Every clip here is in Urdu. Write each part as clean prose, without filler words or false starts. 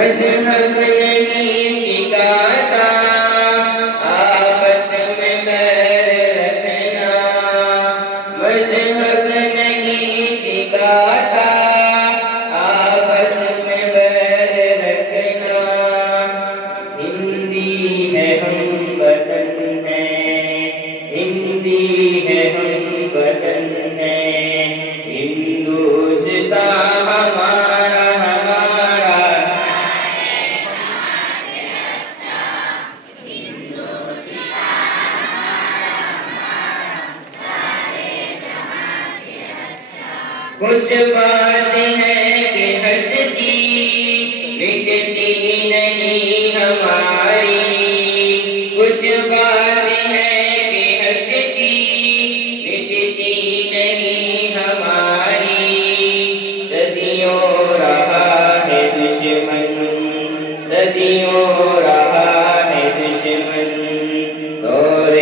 مذہب نہیں سکھاتا آپس میں بیر رکھنا، مذہب نہیں سکھاتا آپس میں بیر رکھنا، ہندی ہے ہم وطن ہیں، ہندی ہے ہم وطن ہیں، ہندوستان ہمارا ہمارا، کچھ باتیں ہیں کہ ہستی مٹتی نہیں ہماری، کچھ باتیں ہیں کہ ہستی مٹتی نہیں ہماری، صدیوں رہا ہے دشمن، صدیوں رہا ہے دشمن، دور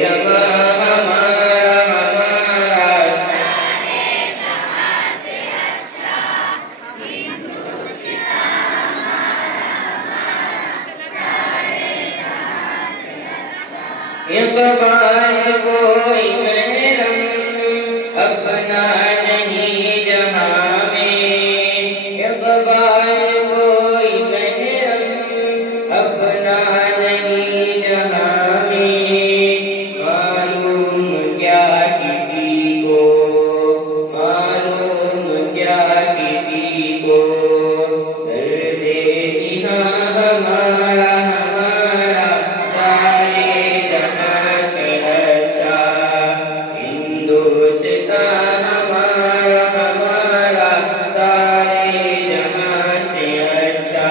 زماں ہمارا ہمارا، اقبال کوئی محرم اپنا نہیں جہاں میں، اقبال کوئی محرم اپنا نہیں جہاں میں، معلوم کیا کسی کو، معلوم کیا کسی کو، درد یہاں ہمارا ہمارا، سارے جہاں سے اچھا ہندوستان ہمارا ہمارا، سارے جہاں سے اچھا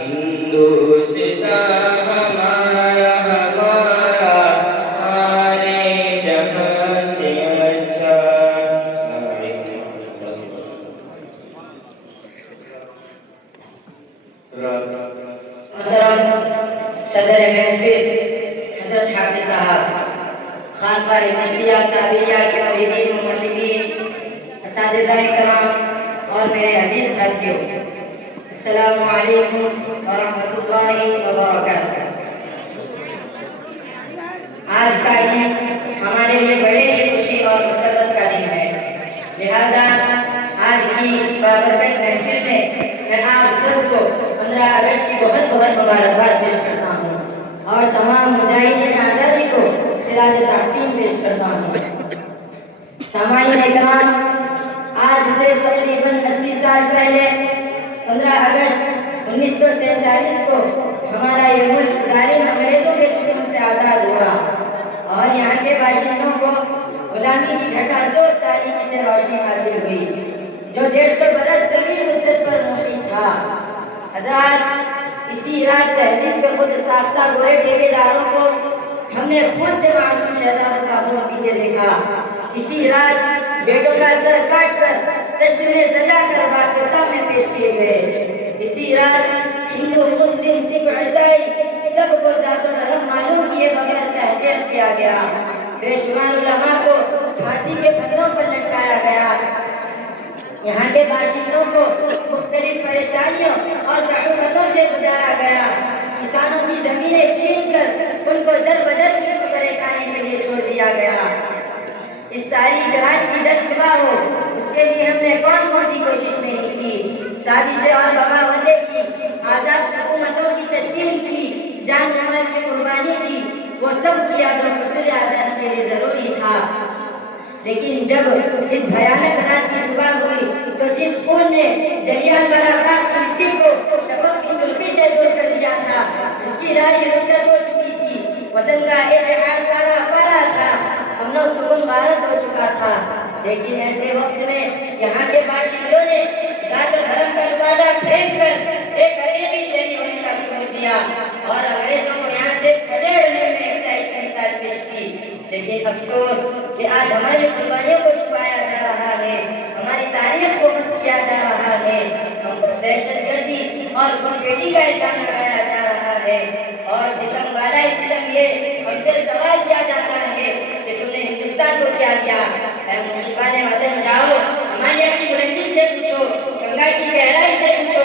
ہندوستان ہمارا ہمارا، سارے جہاں سے اچھا۔ السلام علیکم ورحمۃ اللہ وبرکاتہ۔ محترم صدر محفل حضرت حافظ صاحب، خانقاہ چشتیہ صابریہ کے موجودین و مرتبین، اساتذہ کرام اور میرے عزیز ساتھیوں، السلام علیکم ورحمۃ اللہ وبرکاتہ۔ آج کا دن ہمارے لیے بڑے ہی خوشی اور مسرت کا دن ہے، لہذا آج کی اس بابرکت محفل میں میں آپ سب کو 15 اگست کی بہت بہت مبارکباد پیش کرتا ہوں اور تمام مجاہدین آزادی کو خراج تحسین پیش کرتا ہوں۔ سامعین اکرام، آج سے تقریباً 80 سال پہلے 15 اگست 1947 کو ہمارا یہ ملک ظالم انگریزوں کے چنگل سے آزاد ہوا اور یہاں کے باشندوں کو غلامی کی گھٹا دو تاریخی سے روشنی حاصل ہوئی جو 150 برس طویل مدت پر مقیم تھا۔ حضرات، اسی رات تہذیب کے خود ساختہ گورے ٹھیکیداروں کو ہم نے خود سے معصوم شہزادوں کا خون پیتے دیکھا۔ اسی رات بیٹوں کا سر کاٹ کر تشت میں سجا کر باپ کے سامنے پیش کیے گئے۔ اسی رات ہندو، مسلم، سکھ، عیسائی سب کو ذات و دھرم معلوم کیے بغیر تحقیق کیا گیا۔ بے شمار علماء کو پھانسی کے پھندوں پر لٹکایا گیا۔ یہاں کے باشندوں کو مختلف پریشانیوں اور صعوبتوں سے گزارا گیا۔ کسانوں کی زمینیں چھین کر ان کو در بدر کی ٹکڑے کھانے کے لیے چھوڑ دیا گیا۔ اس تاریخ رات کی جد صبح ہو، اس کے لیے ہم نے کون کون سی کوشش نہیں کی، سازشیں اور بغاوتیں کی، آزاد حکومتوں کی تشکیل کی، جان و مال کی قربانی دی، وہ سب کیا جو حصول آزادی کے لیے ضروری تھا۔ لیکن جب اس بھیانک رات کی صبح ہوئی تو جس خون نے جلیانوالہ باغ کی مٹی کو شفق کی سرخی سے دور کر دیا تھا، اس کی راہ رخصت ہو چکی تھی، وطن کا اتحاد پارا پارا تھا، امن و سکون غارت ہو چکا تھا۔ لیکن ایسے وقت میں یہاں کے باشندوں نے ذات و دھرم کا لبادہ پھینک کر ایک حقیقی شہری ہونے کا ثبوت دیا اور انگریزوں کو یہاں سے کھدیڑنے میں ایک مثال پیش کی۔ لیکن افسوس کہ آج ہماری قربانیوں کو چھپایا جا رہا ہے، ہماری تاریخ کو مسخ کیا جا رہا ہے، ہم پر دہشت گردی اور گھسپیٹی کا الزام لگایا جا رہا ہے اور ستم بالائے ستم یہ ہم سے سوال کیا جاتا ہے کہ تم نے ہندوستان کو کیا دیا۔ اے محبان وطن، جاؤ ہمالیہ کی بلندی سے پوچھو، گنگا کی گہرائی سے پوچھو،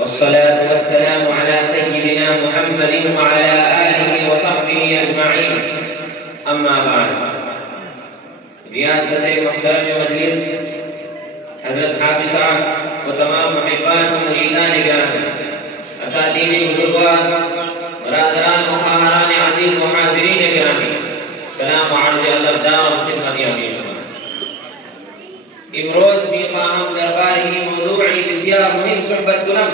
والصلاة والسلام على سيدنا محمد وعلى آله وصحبه أجمعين أما بعد ریاست محترم مجلس حضرت حافظ صاحب و تمام محبان و مریدان گرامی، اساتین بزرگوار، برادران و خواہران عزیز و حاضرین گرامی، سلام و عرض ادب دارم خدمت پیش امروز میخواهم درباره موضوعی بسیار مهم صحبت کنم،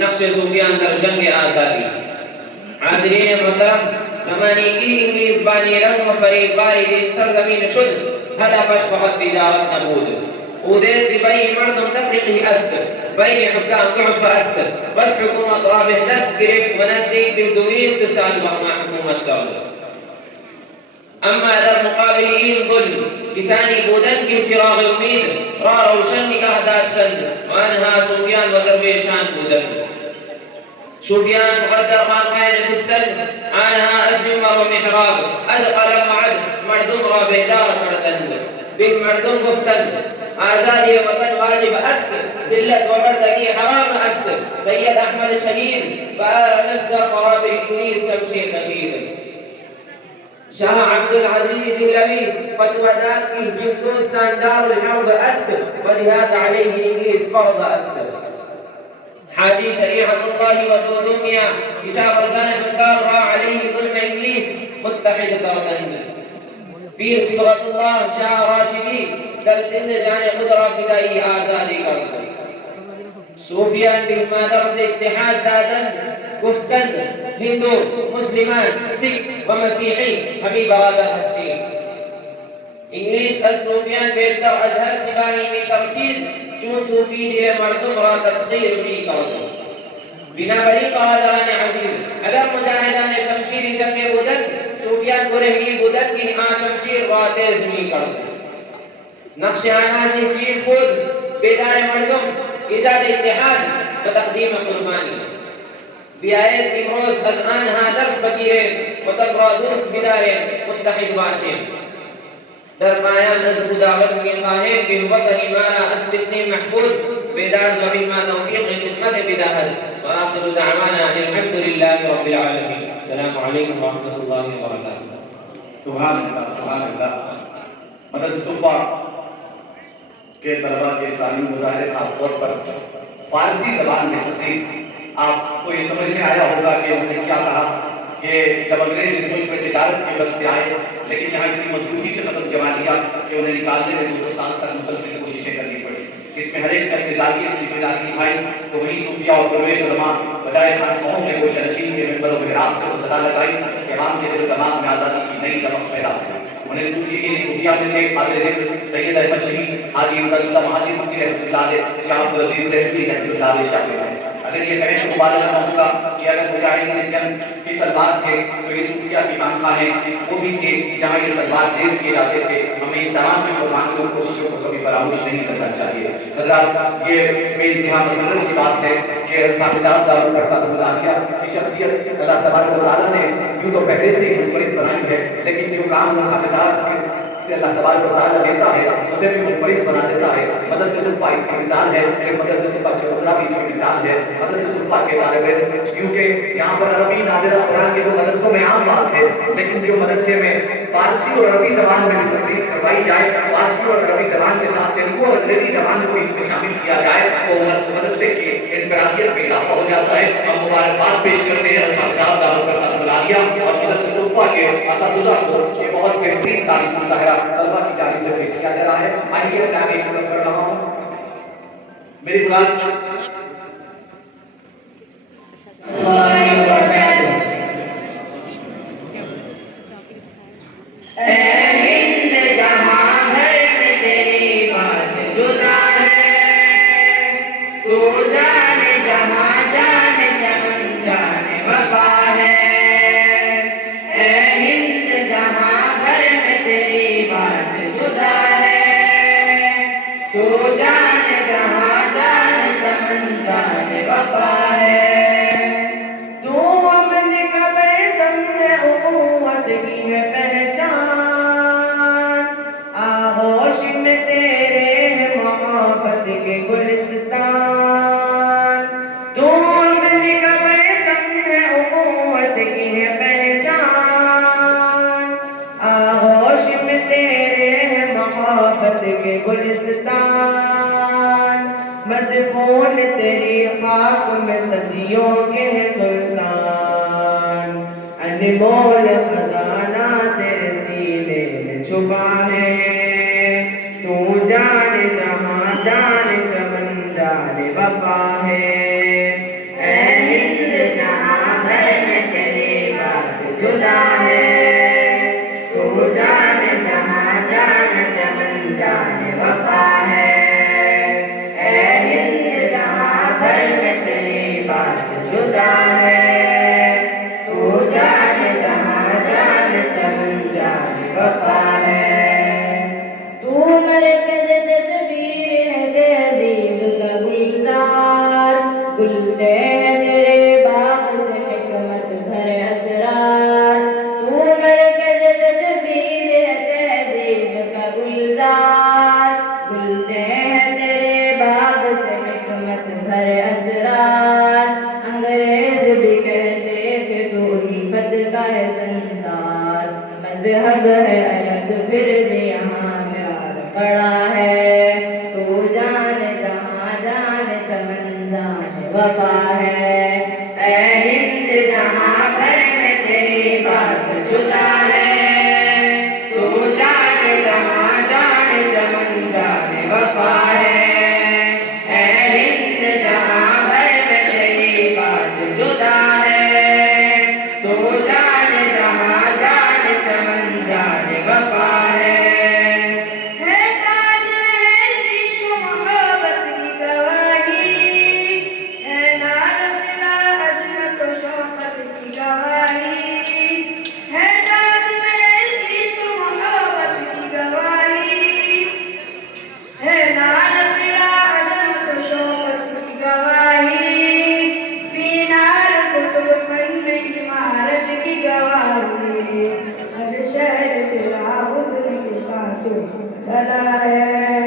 نقش صوفیان در جنگ آزادی. حاضرین محترم، زمانی کی انگلیس بانی رنگ و فریباری دین سرزمین شد، هدفش فقط تجارت نبود. اودید ببین مردم تفریقی است، بین حکام ضعف است، بس حکومت رابط دست گرفت و نزدیک به 200 سال با حکومت کرد. اما در مقابل این ظلم کسانی بودند که چراغ امید را روشن نگاه داشتند و آنها صوفیان و درویشان بودند. صوفیان مقدر خانقاه نشستند، آنها از منبر و محراب از قلم و عد مردم را بیدار کردند. به مردم گفتند آزادی وطن واجب است، ذلت و مردگی حرام است. سید احمد شهید و آرنش در قوابل انگلیس شمشیر کشید. شاه عبدالعزیز دهلوی فتوى داد که هندوستان دار الحرب است و لهذا علیه انگلیس فرض است. حاجی شریعت الله و دودومیا کشا فرزان بنگال را علیه ظلم انگلیس متحد کردند. پیر صبغت الله شاه راشدی در سند جان خود را فدایی آزادی کردند. صوفیان به مادرس اتحاد دادند، گفتند هندو، مسلمان، سکھ و مسیحی ہمیں برادر ہستی. انگلیس از صوفیان بیشتر از هر سپاهی می ترسید چون صوفی دل مردم را تسخیر می کرد. بنابراین برادران عزیز، اگر مجاہدان شمشیری جنگ بودند، صوفیان گرهگی بودند که آن شمشیر را تیز می کرد. نقش آنها سے چیز بود بیدار مردم، ایجاد اتحاد و تقدیم قربانی. بیایید امروز از آنها درس بگیریم و تب را دوست بداریم، متحد باشیم. در پایان از او دعوت می‌خواهیم که وطن ما را از فتنه محفوظ بیدار و بما توفیق خدمت بدهد. و آخر دعوانا الحمد لله رب العالمین. السلام علیکم و رحمۃ اللہ وبرکاتہ. سبحان اللہ، سبحان اللہ. مدرسہ صوفہ کے طلبہ کے تعلیم مظاہرے خاص طور پر فارسی زبان میں تصریح آپ کو یہ سمجھ میں آیا ہوگا کہ انہوں نے کیا کہا کہ جب انگریز اس ملک میں تجارت کی وجہ سے آئے لیکن یہاں اتنی مضبوطی سے قدم جما لیا کہ انہیں نکالنے میں 200 سال تک مسلسل کوششیں کرنی پڑی. اس میں ہر ایک کا انتظاریہ ذمہ داری نبھائی تو وہی صوفیہ اور درویش علماء بجائے خانقاہوں میں گوشہ نشین کے منبر و محراب سے صدا لگائی کہ عوام کے دل و دماغ میں آزادی کی نئی دمک پیدا ہوئی. انہیں صوفیہ میں سے قابل ذکر سید احمد شہید، حاجی امداد مہاجر مفتی رحمۃ اللہ علیہ، شاہ عبدالعزیز دہلوی رحمۃ اللہ علیہ شامل ہیں. اگر یہ کہیں تو مبالغہ نہ ہوگا کہ اگر مجاہدین جنگ کی تلوار تھے تو یہ صوفیہ کی خانقاہیں وہ بھی تھے جہاں یہ تلوار تیز کیے جاتے تھے. ہمیں ان تمام میں قربان کی کوششوں کو کبھی فراموش نہیں کرنا چاہیے. حضرات، یہ میری انتہا مسرت کی بات ہے کہ حضرت صاحب دارالعلوم کی شخصیت اللہ تبارک و تعالیٰ نے یوں تو پہلے سے ہی منفرد بنائی ہے، لیکن جو کام حافظ صاحب سے اللہ تبارک و تعالیٰ لیتا ہے اسے بھی منفرد بنا دیتا ہے. مدرسہ زلفا اس کی مثال ہے کہ مدرسہ زلفا چودھرا بھی اس کی مثال ہے. مدرسہ زلفا کے طالب علم کیونکہ یہاں پر عربی نادرہ قرآن کے تو مدرسوں میں عام بات ہے، لیکن جو مدرسے میں فارسی اور عربی زبان میں بھی تدریس کروائی جائے، فارسی اور عربی زبان کے ساتھ تیلگو اور انگریزی زبان کو اس میں شامل کیا جائے تو مدرسے کی انفرادیت میں اضافہ ہو جاتا ہے. ہم مبارکباد پیش کرتے ہیں الطاف صاحب دامت برکاتہ العالیہ اور مدرسہ زلفا کے اساتذہ کو. یہ بہت بہترین تعلیم مظاہرہ طلبہ کی جانب سے پیش کیا جا رہا ہے. آئیے میں آگے شروع کر رہا ہوں. میری مراد مدفون تیری خاک میں صدیوں کے سلطان، انمول خزانہ تیرے سینے میں چھپا ہے. تو جان جہاں جان چمن جان وفا ہے. اے ہند جہاں بھر میں تیری بات جدا ہے. تو جان جہاں جان چمن جان وفا ہے. جدا ہے تو جان جہاں جان چمن جان وفا ہے. تو مرکز تدبیر ہے تہذیب کا گلزار، گلتے ہیں تیرے باغ سے حکمت بھر اسرار. تو مرکز تدبیر ہے تہذیب کا گلزار، گلتے ہیں تیرے باغ سے حکمت بھر اسرار. انگریز بھی کہتے تھے تو الفت کا ہے سنسار، مذہب ہے الگ پھر بھی یہاں پیار پڑا ہے. تو جان جہاں جان چمن جان وفا ہے. اے ہند جہاں بھر میں تیری بات جدا ہے. تو جان جہاں جان چمن جان وفا ہے. اے ہند جہاں بھر میں تیری بات جدا ہے. تو جان جہاں جان چمن جان وفا ہے. تاج محل عشق و محبت کی گواہی، ہے لال قلعہ عظمت و شوقت کی گواہی. ہے تاج محل عشق و محبت کی گواہی، ہے لال قلعہ عظمت و شوقت کی گواہی. مینار قطب فن میں عمارت کی گواہی، ہر شہر تیرا حسن کے ساتھ بھلا ہے.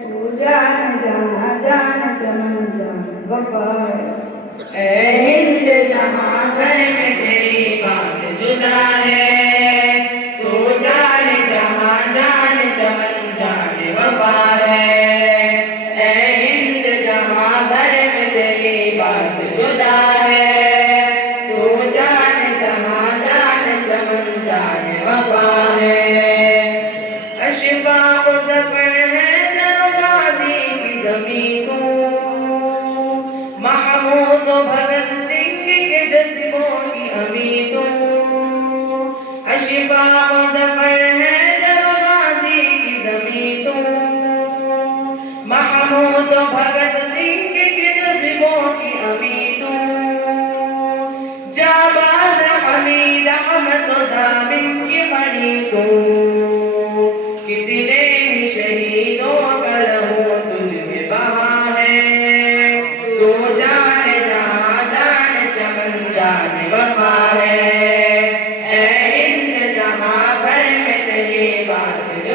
تو جان جہاں جان چمن جان وفا ہے. اے ہند جہاں بھر میں تیری بات جدا ہے. تو جان جہاں جان چمن جان وفا ہے. اے ہند جہاں بھر میں تیری بات جدا ہے. تو جان جہاں جان چمن جان وفا ہے. اشفاق و ظفر ہے درگاہی کی زمین تو، محمود و بھگت سنگھ کے جذبوں کی امی تو. اشفاق و ظفر ہے درگاہی کی زمین تو، محمود و بھگت سنگھ کے جذبوں کی امی تو. جاباز حمید احمد و ضامن کی غنی تو، کتنے ہی شہیدوں کا لہو تجھ میں بہا ہے. تو جان جہاں جان چمن جان وفا ہے. اے ہند جہاں بھر میں تیری بات جو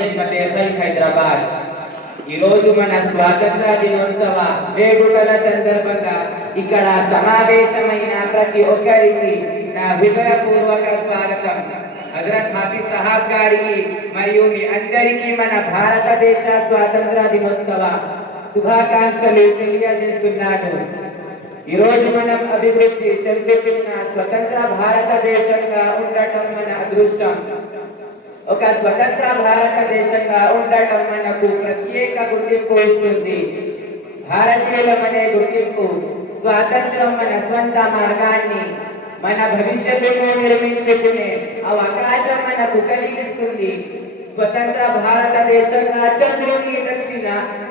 ఖిద్మతే ఖల్క్ హైదరాబాద్ ఈ రోజు మన స్వాతంత్ర దినోత్సవ వేడుకల సందర్భంగా ఇక్కడ సమావేశమైన ప్రతి ఒక్కరికి నా హృదయపూర్వక స్వాగతం. హజరత్ హాఫీజ్ సాహబ్ గారికి మరియు మీ అందరికీ మన భారతదేశ స్వాతంత్ర దినోత్సవ శుభాకాంక్షలు తెలియజేస్తున్నాను. ఈ రోజు మనం అభివృద్ధి చెందుతున్న స్వతంత్ర భారతదేశంగా ఉండటం మన అదృష్టం. ఒక స్వతంత్ర భారతదేశంగా ఉండటం మనకు ప్రత్యేక గుర్తింపు ఇస్తుంది. భారతీయులమనే గుర్తింపు, స్వాతంత్రం మన స్వంత మార్గాన్ని, మన భవిష్యత్తును నిర్మించుకునే అవకాశం మనకు కలిగిస్తుంది. స్వతంత్ర భారతదేశంగా చంద్రుని దక్షిణ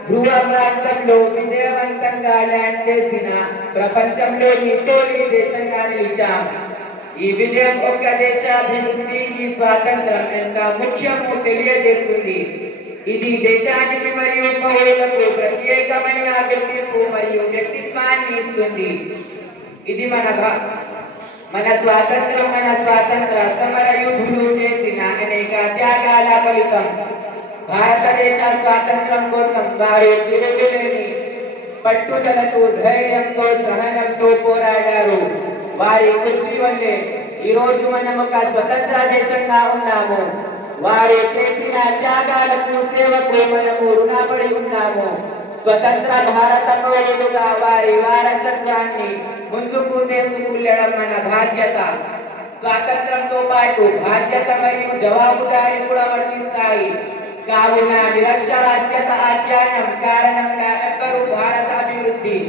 ధ్రువ ప్రాంతంలో విజయవంతంగా ల్యాండ్ చేసిన ప్రపంచంలోని తొలి దేశంగా నిలిచాం. ఈ విజయం ఒక దేశాభివృద్ధికి స్వాతంత్రం ఎంత ముఖ్యమో తెలియజేస్తుంది. ఇది దేశానికి మరియు పౌరులకు ప్రత్యేకమైన గుర్తింపు మరియు వ్యక్తిత్వాన్ని ఇస్తుంది. ఇది మన స్వాతంత్ర సమర యోధులు చేసిన అనేక త్యాగాల ఫలితం. భారతదేశ స్వాతంత్రం కోసం వారు తిరుగులేని పట్టుదలతో, ధైర్యంతో, సహనంతో పోరాడారు. వారి కృషి వల్లే ఈ రోజు మనం ఒక స్వతంత్ర దేశంగా ఉన్నాము. వారు చేసిన త్యాగాలకు, సేవకు మనము రుణపడి ఉన్నాము. స్వతంత్ర భారత పౌరులుగా వారి వారసత్వాన్ని ముందుకు తీసుకెళ్లడం మన బాధ్యత. స్వాతంత్రంతో పాటు బాధ్యత మరియు జవాబుదారీ కూడా వర్తిస్తాయి. కావున నిరక్షరాస్యత అధ్యయనం కారణంగా ఎవ్వరూ భారత అభివృద్ధి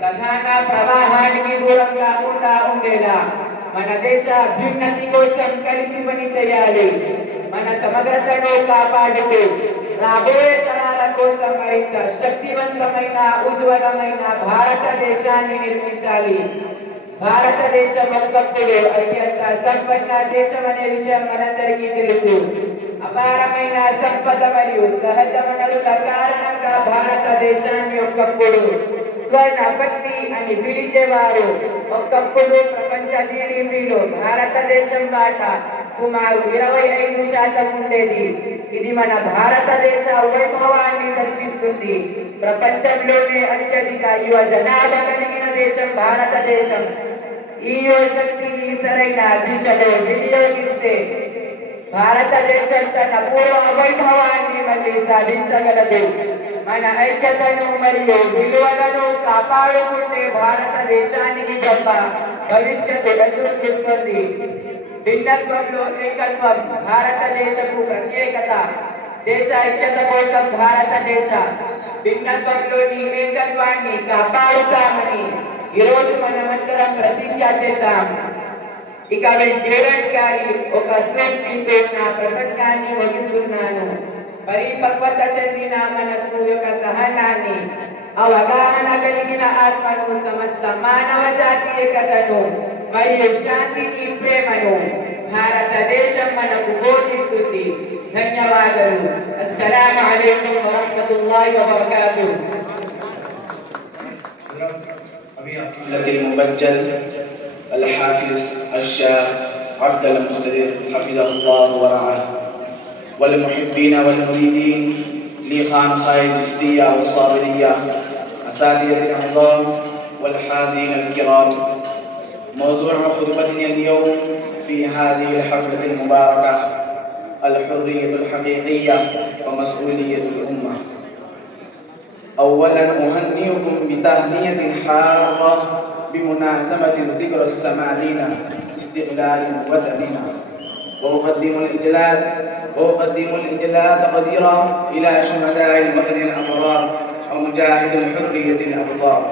ప్రధాన ప్రవాహానికి దూరం కాకుండా ఉండేలా మన దేశ అభ్యున్నతి కోసం కలిసి పని చేయాలి. మన సమగ్రతను కాపాడుతూ రాబోయే తరాల కోసం మరింత శక్తివంతమైన, ఉజ్వలమైన భారతదేశాన్ని నిర్మించాలి. భారతదేశం ఒకప్పుడు అత్యంత సంపన్న దేశం అనే విషయం మనందరికీ తెలుసు. అపారమైన సంపద మరియు సహజ వనరుల కారణంగా భారతదేశాన్ని ఒకప్పుడు స్వర్ణ పక్షి అని పిలిచేవారు. ఒకప్పుడు ప్రపంచ జీడీపీలో భారతదేశం వాటా సుమారు 25% ఉండేది. ఇది మన భారతదేశ వైభవాన్ని దర్శిస్తుంది. ప్రపంచంలోనే అత్యధిక యువ జనాభా కలిగిన దేశం భారతదేశం. ఈ యువ శక్తిని సరైన దిశలో వినియోగిస్తే భారతదేశం తన పూర్వ వైభవాన్ని మళ్ళీ సాధించగలదు. మన ఐక్యతను మరియు విలువలను కాపాడుకుంటే భారతదేశానికి గొప్ప భవిష్యత్తు ఎదురు చూస్తుంది. భిన్నత్వంలో ఏకత్వం భారతదేశపు ప్రత్యేకత. దేశ ఐక్యత కోసం భారతదేశ భిన్నత్వంలోని ఏకత్వాన్ని కాపాడుతామని ఈరోజు మనమందరం ప్రతిజ్ఞ చేద్దాం. ఇక వెంకటేరన్ గారి ఒక సంగీత ప్రసంగాన్ని ముగిస్తున్నాను. పరిపక్వత చెందిన మనసు యొక్క సహనాన్ని, అవగాహన కలిగిన ఆత్మను, సమస్త మానవ జాతి ఏకతను మరియు శాంతిని, ప్రేమను భారతదేశం మనకు బోధిస్తుంది. ధన్యవాదాలు. అస్సలాము అలైకుం వరహ్మతుల్లాహి వబరకాతుహు. المبجل الحافظ الشيخ عبد المقتدر حفظه الله ورعاه، والمحبين والمريدين لخانقاه الجسدية والصابرية، أساتذة العظام والحاضرين الكرام. موضوع خطبتنا اليوم في هذه الحفلة المباركة الحرية الحقيقية ومسؤولية الأمة. أولا أهنئكم بتهنئة حارة بمناسبة ذكرى 80 استقلال وطننا، وأقدم الإجلال تقديرا إلى شهداء الوطن الأبرار ومجاهد الحرية الأبطال،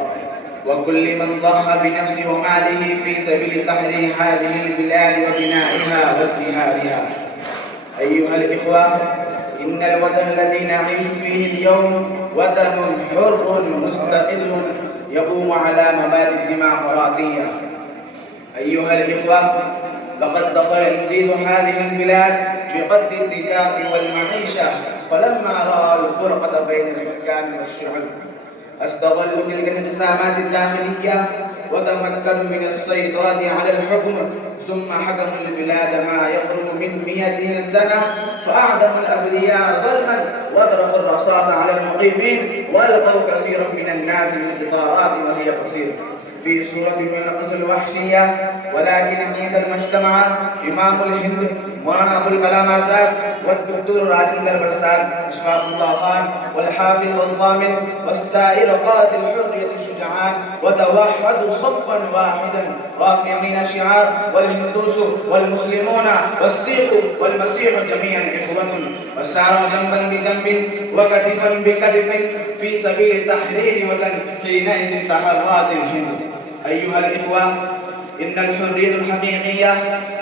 وكل من ضحى بنفسه وماله في سبيل تحرير هذه البلاد وبنائها وازدهارها. أيها الإخوة، إن الوطن الذي نعيش فيه اليوم وطن حر مستقل يقوم على مبادئ الديمقراطية. أيها الإخوة، لقد دخل إنجيل هذه البلاد بقد التجارة والمعيشة، فلما رأى الفرقة بين الحكام والشعوب استغلوا تلك الانقسامات الداخلية وتمكنوا من السيطرة على الحكم، ثم حكموا البلاد ما يقرب من 100 سنة، فأعدموا الأبرياء ظلما وأطلقوا الرصاص على المقيمين، وألقوا كثيرا من الناس بالقطارات وهي قصيرة في صورة من القصص الوحشية. ولكن حين المجتمع إمام الهند مولانا ابو الكلام آزاد والدكتور راجندر برساد اشفاق الله خان والحافظ والضامن والسائر قادة الحرية الشجعان وتوحدوا صفا واحدا رافعين شعار والهندوس والمسلمون والسيخ والمسيح جميعا إخوة، وساروا جنبا بجنب وكتفا بكتف في سبيل تحرير وطن. حينئذ تحررت الهند. أيها الإخوة، إن الحرية الحقيقية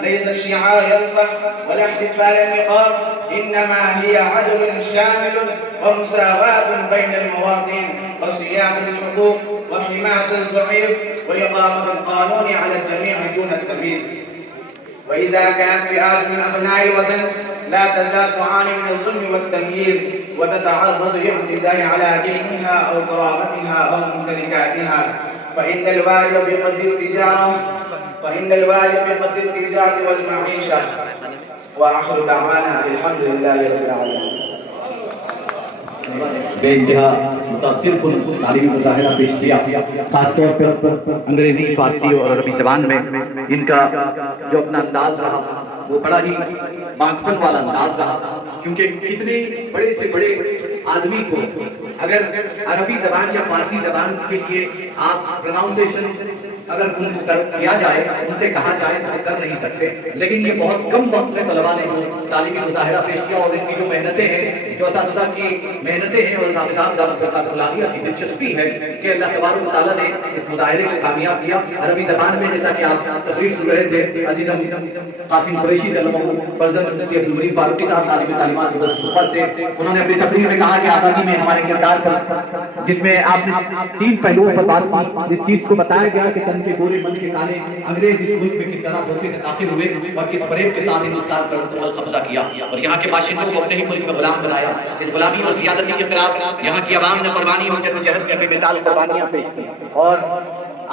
ليس شعار يرفع ولا احتفال النقاب، إنما هي عدل شامل ومساواة بين المواطنين وصيانة الحقوق وحماية الضعيف وإقامة القانون على الجميع دون التمييز. وإذا كانت فئات من أبناء الوطن لا تزال تعاني من الظلم والتمييز وتتعرض لاعتداء على دينها أو كرامتها أو ممتلكاتها، فإن الواجب في قد التجارة والمعيشة. وآخر دعوانا الحمد لله رب العالمين. بے انتہا متاثر کن تعلیمی مظاہرہ پیش کیا، خاص طور پر انگریزی، فارسی اور عربی زبان میں ان کا جو اپنا انداز رہا وہ بڑا ہی مانگپن والا انداز رہا، کیونکہ کتنے بڑے سے بڑے آدمی کو اگر عربی زبان یا فارسی زبان کے لیے آپ پروناؤنسیشن اگر ان کو کیا جائے، ان سے کہا جائے تو کر نہیں سکتے، لیکن یہ بہت کم وقت میں طلباء نے تعلیمی مظاہرہ پیش کیا، اور ان کی جو محنتیں ہیں، جو اساتذہ کی محنتیں ہیں، اور صاحب دعوت العالیہ کی دلچسپی ہے کہ اللہ تبارک و تعالیٰ نے اس مظاہرے کو کامیاب کیا۔ عربی زبان میں جیسا کہ آپ تقریر سن رہے تھے، عزیزم قاسم قریشی فرزند مفتی عبدالمجید فاروقی صاحب طالب تعلیمات سے انہوں نے اپنی تقریر میں کہا کہ آزادی میں ہمارے کردار پر، جس میں آپ نے 3 پہلوؤں پر بات کی، اس چیز کو بتایا گیا کہ تن کے گورے من کے کالے انگریز اس ملک میں کس طرح دھوکے سے داخل ہوئے اور کس فریب کے ساتھ ہندوستان پر قبضہ کیا اور یہاں کے باشندوں کو اپنے ہی ملک میں غلام بنایا۔ اس غلامی اور زیادتی کے خلاف یہاں کی عوام نے قربانی اور جدوجہد کے بے مثال قربانیاں پیش کی، اور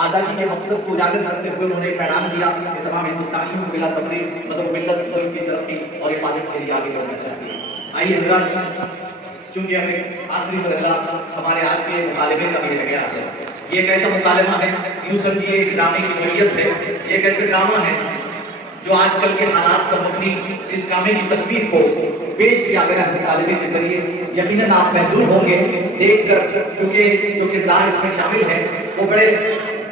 آزادی کے مقصد کو اجاگر کرتے ہوئے انہوں نے ایک پیغام دیا کہ تمام ہندوستانیوں کو بلا تفریق مذہب و ملت کی ترقی اور حفاظت کے لیے آگے بڑھنا چاہیے۔ آئیے حضرات، چونکہ ابھی آخری مرحلہ ہمارے آج کے مطالبے کا بھی رہ گیا ہے، یہ ایک ایسا مطالبہ ہے، یوں سمجھیے ایک ڈرامے کی نوعیت ہے، یہ ایک ایسے ڈرامہ ہے جو آج کل کے حالات پر مبنی اس ڈرامے کی تصویر کو پیش کیا گیا ہے مطالبے کے ذریعے۔ یقیناً آپ محظوظ ہوں گے دیکھ کر، کیونکہ جو کردار اس میں شامل ہے وہ بڑے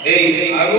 Hey, Agu.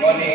Morning.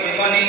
Good morning.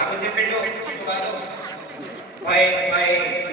Agu Chipindu. Fine.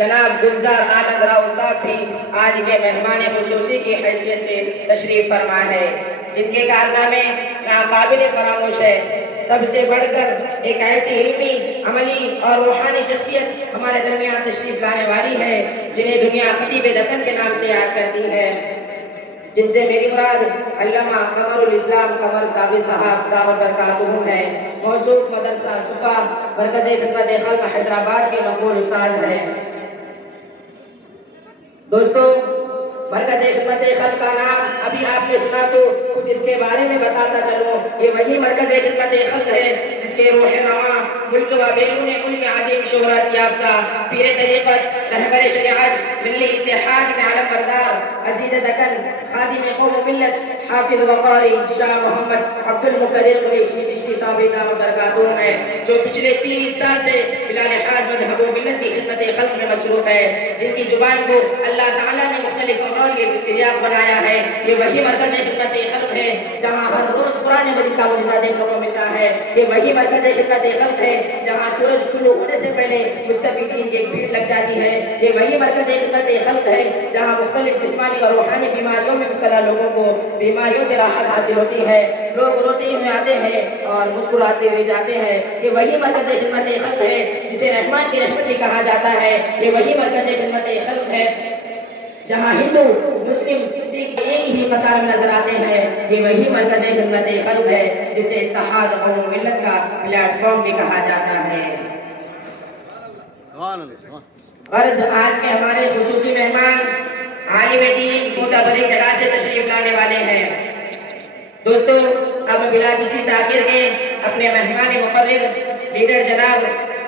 جناب گلزار آنند راؤ صاحب بھی آج کے مہمان خصوصی کی حیثیت سے تشریف فرما ہے، جن کے کارنامے ناقابل فراموش ہے۔ سب سے بڑھ کر ایک ایسی علمی، عملی اور روحانی شخصیت ہمارے درمیان تشریف لانے والی ہے جنہیں دنیا خطیب دکن کے نام سے یاد کرتی ہے، جن سے میری مراد علامہ قمر الاسلام قمر ثابت صاحب دامت برکاتہم ہے، موصوف مدرسہ صفا مرکز خدمت خلق حیدرآباد کے مقبول استاد ہیں۔ دوستو، مرکز خدمت خلق کا نام ابھی آپ نے سنا تو کچھ اس کے بارے میں بتاتا چلوں۔ یہ وہی مرکز خدمت خلق ہے جس کے روح رواں ملک و بیرون ملک عظیم شہرت یافتہ پیر طریقت، رہبر شریعت، ملی اتحاد کے علم بردار، عزیز دکن، خادم قوم و ملت، حافظ و قاری شاہ محمد عبد المقتدر قریشی چشتی صاحب دامت برکاتہم ہے، جو پچھلے 30 سال سے بلا لحاظ مذہب و ملت کی خدمت خلق میں مصروف ہے، جن کی زبان کو اللہ تعالیٰ نے مختلف امور کے تریاق بنایا ہے۔ یہ وہی مرکز خدمت خلق ہے جہاں ہر روز قرآن مجید کا معجزہ دیکھنے کو ملتا ہے۔ یہ وہی مرکز خدمت خلق ہے جہاں سورج طلوع ہونے سے پہلے مستفیدین کی ایک بھیڑ لگ جاتی ہے۔ یہ وہی مرکز خدمت خلق ہے جہاں مختلف جسمانی اور روحانی بیماریوں میں مبتلا لوگوں کو بیماریوں سے راحت حاصل ہوتی ہے، لوگ روتے ہوئے آتے ہیں اور مسکراتے ہوئے جاتے ہیں۔ یہ وہی مرکز خدمت خلق ہے جسے رحمان کی رحمت بھی کہا جاتا ہے۔ یہ وہی مرکز خدمت خلق ہے جہاں ہندو، مسلم، سکھ ایک ہی قطار میں نظر آتے ہیں۔ یہ وہی مرکز خدمت خلق ہے جسے اتحاد قوم و ملت کا پلیٹ فارم بھی کہا جاتا ہے۔ غرض آج کے ہمارے خصوصی مہمان عالم دین معتبر جگہ سے تشریف لانے والے ہیں۔ دوستو، اب بلا کسی تاخیر کے اپنے مہمان مقرر لیڈر جناب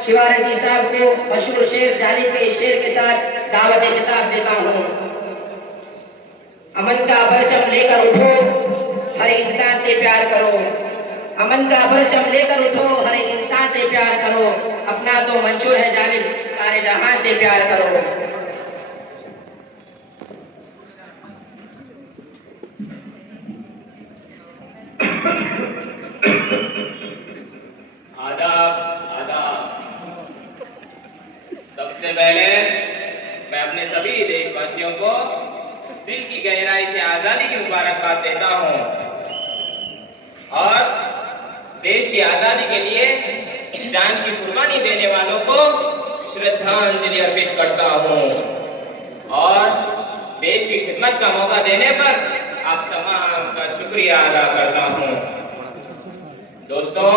شیوا ریڈی صاحب کو مشہور شعر جالب کے اس شعر کے ساتھ دعوت خطاب دیتا ہوں۔ امن کا پرچم لے کر اٹھو، ہر انسان سے پیار کرو۔ امن کا پرچم لے کر اٹھو، ہر ایک انسان سے پیار کرو۔ اپنا تو منشور ہے جانب، سارے جہاں سے پیار کرو۔ آداب آداب۔ سب سے پہلے میں اپنے سبھی دیش واسیوں کو دل کی گہرائی سے آزادی کی مبارکباد دیتا ہوں اور دیش کی آزادی کے لیے جان کی قربانی دینے والوں کو شردھانجلی ارپت کرتا ہوں اور دیش کی خدمت کا موقع دینے پر آپ تمام کا شکریہ ادا کرتا ہوں۔ دوستوں،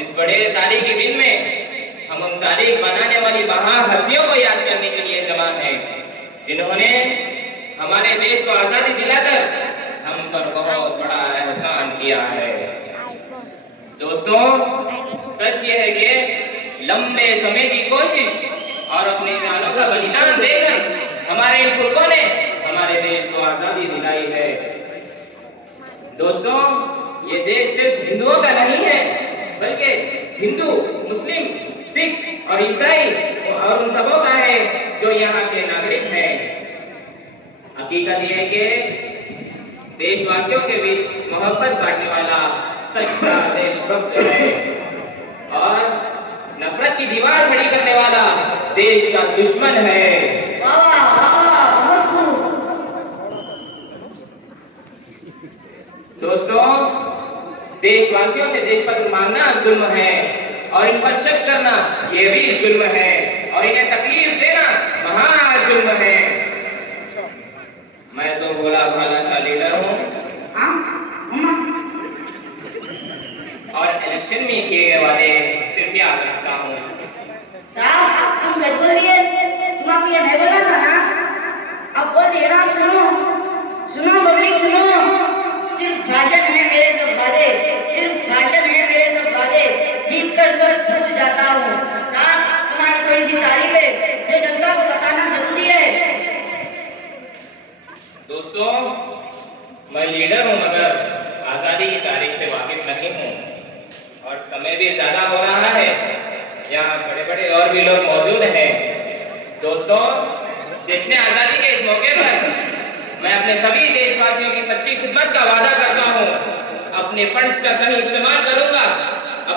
اس بڑے تاریخی دن میں ہم ان تاریخ بنانے والی مہا ہستیوں کو یاد کرنے کے لیے جمع ہیں جنہوں نے ہمارے دیش کو آزادی دلا کر ہم پر بہت بڑا احسان کیا ہے۔ دوستوں، سچ یہ ہے کہ لمبے سمے کی کوشش اور اپنے جانوں کا بلیدان دے کر ہمارے ان پرکوں نے ہمارے دیش کو آزادی دلائی ہے۔ دوستوں، یہ دیش صرف ہندوؤں کا نہیں ہے بلکہ ہندو، مسلم، سکھ اور عیسائی اور ان سبوں کا ہے جو یہاں کے ناگرک ہیں۔ حقیقت یہ ہے کہ دیش واسیوں کے بیچ محبت بانٹنے والا سچا دیش بھکت ہے اور نفرت کی دیوار کھڑی کرنے والا دیش کا دشمن ہے۔ دوستوں، دیش واسیوں سے دیش پتر مانگنا ظلم ہے اور ان پر شک کرنا یہ بھی ظلم ہے اور انہیں تکلیف دینا مہا ظلم ہے۔ میں تو بولا بھالا سا لیڈر ہوں اور الیکشن میں کیے گئے والے صرف یاد رکھتا ہوں۔ صاحب، تم سچ بول دیے، تم آپ کو یہ نہیں بولا تھا نا؟ اب بول دیے نا، سنو سنو پبلک سنو، صرف بھاشن ہے میرے سب وعدے، صرف بھاشن ہے میرے سب وعدے، جیت کر سب بھول جاتا ہوں۔ صاحب، تمہاری تھوڑی سی تعریف ہے جو جنتا کو بتانا ضروری ہے۔ دوستوں، میں لیڈر ہوں مگر آزادی کی تاریخ سے واقف نہیں ہوں اور سمے بھی زیادہ ہو رہا ہے، یہاں بڑے بڑے اور بھی لوگ موجود ہیں۔ دوستوں، جشن آزادی کے اس موقع پر میں اپنے سبھی دیش واسیوں کی سچی خدمت کا وعدہ کرتا ہوں، اپنے فنڈز کا صحیح استعمال کروں گا،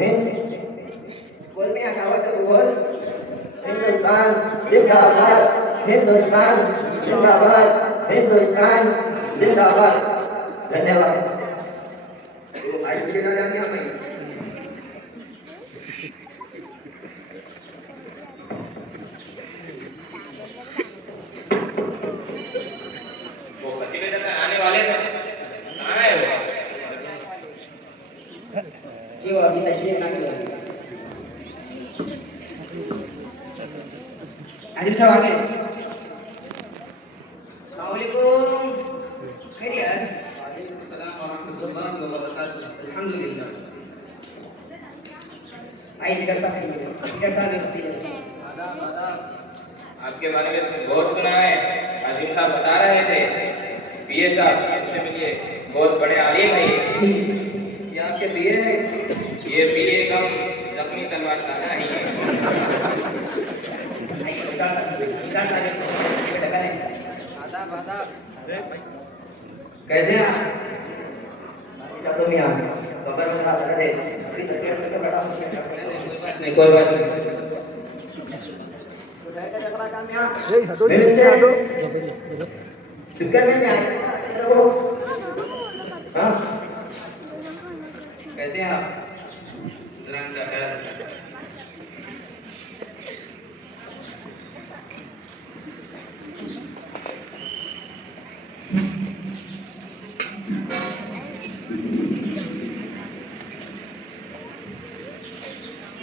ہند بول میں کہاوت بول ہندوستان زندہ باد ہندوستان زندہ باد ہندوستان زندہ باد دھنیہ واد وہ خطیب آنے والے تھے، کہاں ہے وہ؟ جی وہ ابھی تشریف نہ کیا عادل صاحب آگے السلام علیکم خیریت وعلیکم السلام ورحمۃ اللہ وبرکاتہ الحمدللہ آئیے لیڈر صاحب سے ملتے ہیں لیڈر صاحب نے خطیب ہے آداب آداب آپ کے بارے میں بہت سنا ہے عظیم صاحب بتا رہے تھے پی اے صاحب سے ملیے بہت بڑے عالم ہیں یہ آپ کے پی اے ہیں یہ پی اے کم زخمی تلوار خانہ ہی ہے آداب آداب کیسے ہیں کیا تم یہاں خبر بتا سکتے تھے بڑی تکلیف کر کے بیٹھا نہیں کوئی بات نہیں کیسے ہیں آپ رنگ کا خیال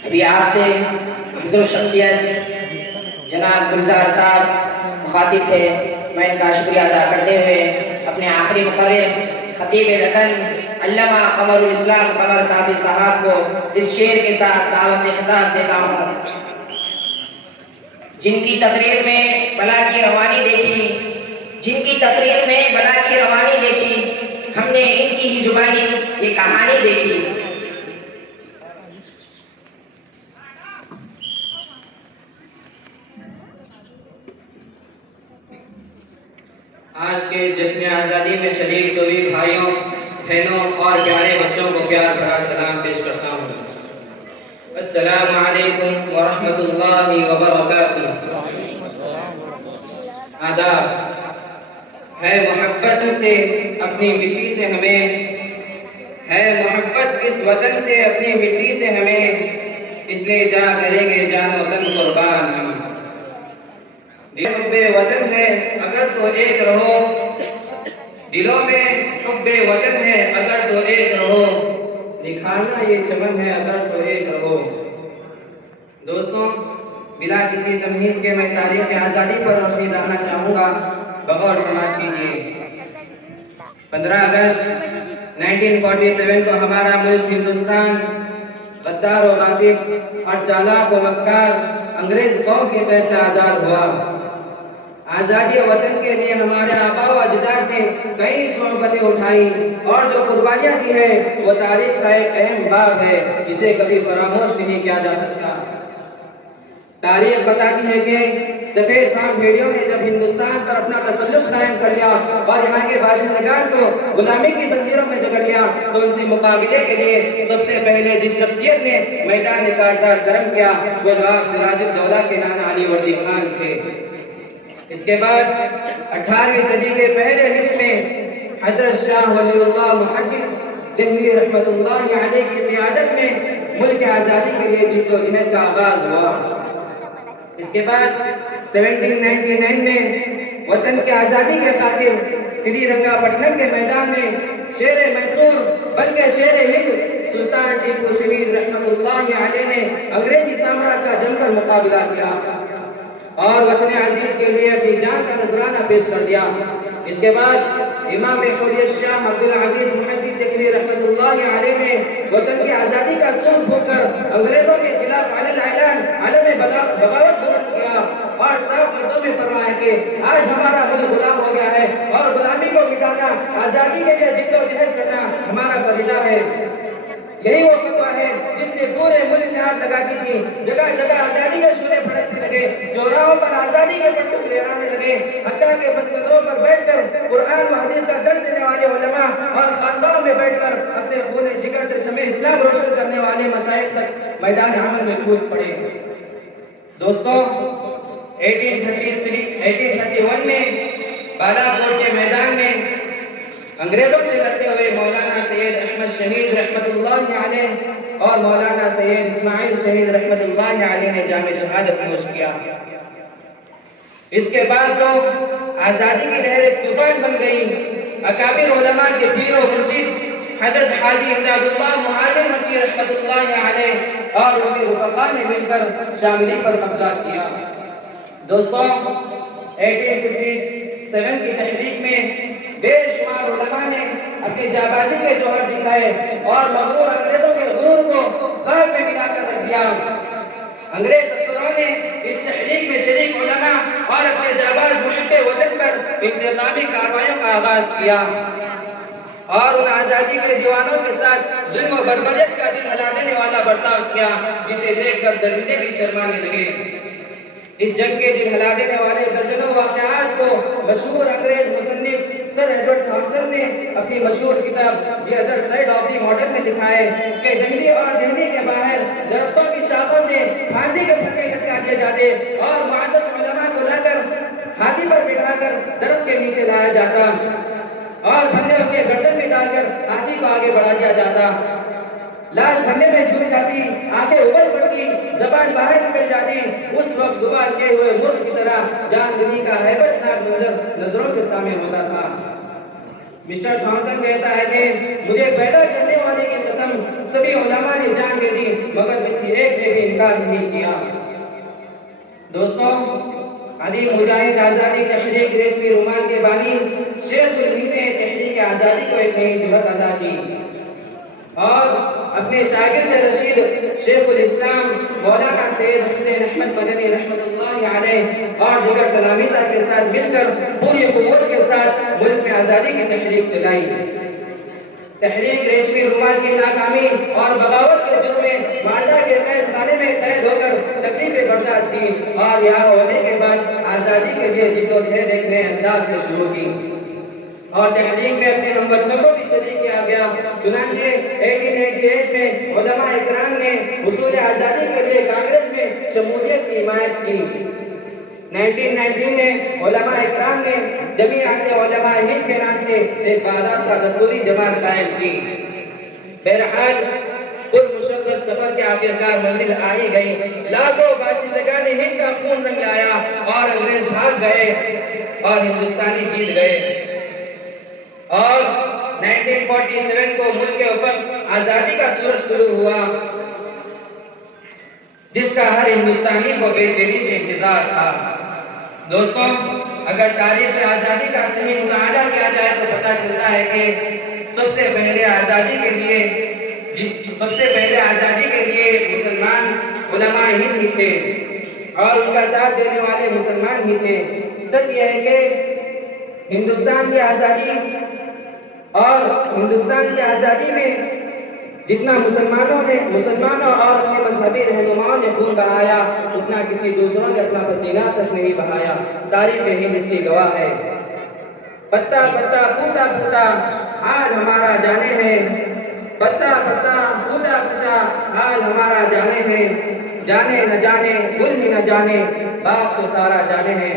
ابھی آپ سے بزرگ شخصیت جناب گلزار صاحب مخاطب تھے، میں ان کا شکریہ ادا کرتے ہوئے اپنے آخری مقرر خطیب لکن علامہ قمر الاسلام قمر صاحب کو اس شعر کے ساتھ دعوت خطاب دیتا ہوں۔ جن کی تقریر میں بلا کی روانی دیکھی، جن کی تقریر میں بلا کی روانی دیکھی، ہم نے ان کی ہی زبانی یہ کہانی دیکھی۔ آج کے جشن آزادی میں شریک سبھی بھائیوں بہنوں اور پیارے بچوں کو پیار بھرا سلام پیش کرتا ہوں۔ السلام علیکم ورحمۃ اللہ وبرکاتہ۔ آداب ہے محبت سے اپنی مٹی سے ہمیں، ہے محبت اس وطن سے اپنی مٹی سے ہمیں، اس لیے جا کریں گے جان و تن قربان ہم۔ حب وطن ہے اگر تو ایک رہو، دلوں میں حب وطن ہے اگر تو ایک رہو، نکھارنا یہ چمن ہے اگر تو ایک رہو۔ دوستوں، بلا کسی تمہید کے میں تاریخ آزادی پر روشنی ڈالنا چاہوں گا، بغور سماعت کیجیے۔ 15 اگست 1947 کو ہمارا ملک ہندوستان غدار و غاصب اور چالاک و مکار انگریز قوم کے قید سے آزاد ہوا۔ آزادی وطن کے لیے ہمارے آبا و اجداد نے کئی صعوبتیں اٹھائی اور جو قربانیاں دی ہے وہ تاریخ کا ایک اہم باب ہے، جسے کبھی فراموش نہیں کیا جا سکتا۔ تاریخ بتاتی ہے کہ سفید خان بھیڑیوں نے جب ہندوستان پر اپنا تسلط قائم کر لیا اور یہاں کے باشندگان کو غلامی کی زنجیروں میں جکڑ لیا، تو ان سے مقابلے کے لیے سب سے پہلے جس شخصیت نے میدان کارزار گرم کیا وہ نواب سراج الدولہ کے نانا علی وردی خان تھے۔ اس کے بعد 18ویں صدی کے پہلے نصف میں حضرت شاہ ولی اللہ محقق دہلوی رحمۃ اللہ علیہ کی قیادت میں ملک آزادی کے لیے جد و جہد کا آغاز ہوا۔ اس کے بعد 1799 میں وطن کی آزادی کے خاطر سری رنگا پٹنم کے میدان میں شیر میسور بلکہ شیر ہند سلطان ٹیپو شہید رحمۃ اللہ علیہ نے انگریزی سامراج کا جم کر مقابلہ کیا اور وطن عزیز کے لیے اپنی جان کا نذرانہ پیش کر دیا۔ اس کے بعد امام حریت شاہ عبدالعزیز محدث دہلوی رحمۃ اللہ علیہ نے وطن کی آزادی کا سوگ پھونک کر انگریزوں کے خلاف علی الاعلان علم بغاوت بلند کیا اور صاف لفظوں میں فرمایا کہ آج ہمارا ملک غلام ہو گیا ہے اور غلامی کو مٹانا، آزادی کے لیے جد و جہد کرنا ہمارا فریضہ ہے۔ یہی وہ فتویٰ ہے جس نے پورے ملک میں آگ لگا دی تھی، جگہ جگہ آزادی کے شعلے بھڑکنے لگے، چوراہوں پر آزادی کے پرچم لہرانے لگے، حتیٰ کہ مسجدوں پر بیٹھ کر قرآن و حدیث کا درس دینے والے علماء اور خانقاہوں میں بیٹھ کر اپنے خون جگر سے شمع اسلام روشن کرنے والے مشائخ تک میدان عمل میں کود پڑے۔ دوستوں، 1831 میں بالا کوٹ کے میدان میں انگریزوں سے لڑتے ہوئے مولانا سید احمد شہید رحمت اللہ علیہ اور مولانا سید اسماعیل شہید رحمت اللہ علیہ نے جام شہادت نوش کیا۔ اس کے بعد تو آزادی کی لہر ایک طوفان بن گئی۔ اکابر علماء کے پیر و مرشد حضرت حاجی امداد اللہ معاذ مکی رحمت اللہ علیہ اور ان کے رفقا نے مل کر شاملی پر قبضہ کیا۔ دوستوں، 1857 کی تحریک میں بے شمار علماء نے اپنی جابازی کے جوہر دکھائے اور مغرور انگریزوں کے غرور کو خاک میں ملا کر رکھ دیا۔ انگریز افسروں نے اس تحریک میں شریک علماء اور اپنے جاباز محب وطن پر انتقامی کارروائیوں کا آغاز کیا اور ان آزادی کے دیوانوں کے ساتھ ظلم و بربریت کا دل ہلا دینے والا برتاؤ کیا جسے دیکھ کر درندے بھی شرمانے لگے۔ اس جنگ کے دل ہلا دینے والے درجنوں واقعات کو مشہور انگریز مصنف سر ایڈورڈ تھامسن نے اپنی مشہور کتاب the other side of the model میں لکھا ہے کہ دہلی اور دہلی کے باہر درختوں کی شاخوں سے پھانسی کے پھٹے لٹکا دیے جاتے اور معزز علماء کو لا کر ہاتھی پر بٹھا کر درخت کے نیچے لایا جاتا اور پھندے ان کے گردن میں ڈال کر ہاتھی کو آگے بڑھا دیا جاتا۔ لاش پھندے میں جھول جاتی، آنکھیں ابل پڑتی، زبان باہر نکل جاتی۔ اس وقت دبا کیے ہوئے مرغ کی طرح جان دنی کا ہیبتناک منظر نظروں کے سامنے ہوتا تھا۔ مسٹر تھامسن کہتا ہے کہ مجھے پیدا کرنے والے کی قسم سبھی علماء نے جان دے دی مگر کسی ایک نے بھی انکار نہیں کیا۔ دوستوں، عظیم مجاہد آزادی تحریک ریشمی رومان کے بانی شیخ الہند نے تحریک آزادی کو ایک نئی جرأت عطا کی اور اپنے شاگرد رشید شیخ الاسلام مولانا سید حسین احمد مدنی رحمت اللہ علیہ اور دیگر تلامذہ کے ساتھ مل کر پوری قوت کے ساتھ ملک میں آزادی کی تحریک چلائی۔ تحریک ریشمی رومال کی ناکامی اور بغاوت کے جرم میں مالٹا کے قید خانے میں قید ہو کر تکلیفیں برداشت کی اور یہاں ہونے کے بعد آزادی کے لیے جدوجہد ایک نئے انداز سے شروع کی اور تحریک میں اپنے ہم وطنوں کو بھی شریک کیا گیا۔ چنانچہ 1888 میں علماء اکرام نے حصول آزادی کے لیے کانگریس میں شمولیت کی حمایت کی۔ 1919 میں علماء اکرام نے جمیعت علماء ہند کے نام سے ایک باضابطہ دستوری جماعت قائم کی۔ بہرحال پرمشقت سفر کے آخرکار منزل آ ہی گئی۔ لاکھوں باشندگان ہند کا خون رنگ لایا اور انگریز بھاگ گئے اور ہندوستانی جیت گئے اور 1947 کو ملک کے افق آزادی کا سورج طلوع ہوا جس کا ہر ہندوستانی کو بے چینی سے انتظار تھا۔ دوستوں، اگر تاریخ آزادی کا صحیح مطالعہ کیا جائے تو پتہ چلتا ہے کہ سب سے پہلے آزادی کے لیے مسلمان علماء ہند ہی تھے اور ان کا ساتھ دینے والے مسلمان ہی تھے۔ سچ یہ ہے کہ ہندوستان کی آزادی میں جتنا مسلمانوں اور اپنے مذہبی رہنماؤں نے خون بہایا اتنا کسی دوسروں نے اپنا پسینہ تک نہیں بہایا۔ تاریخ ہند اس کی گواہ ہے۔ پتا پتا پوتا پوتا حال ہمارا جانے ہے، پتا پتا پوتا پوتا حال ہمارا جانے ہے، جانے نہ جانے گل ہی نہ جانے باپ تو سارا جانے ہے۔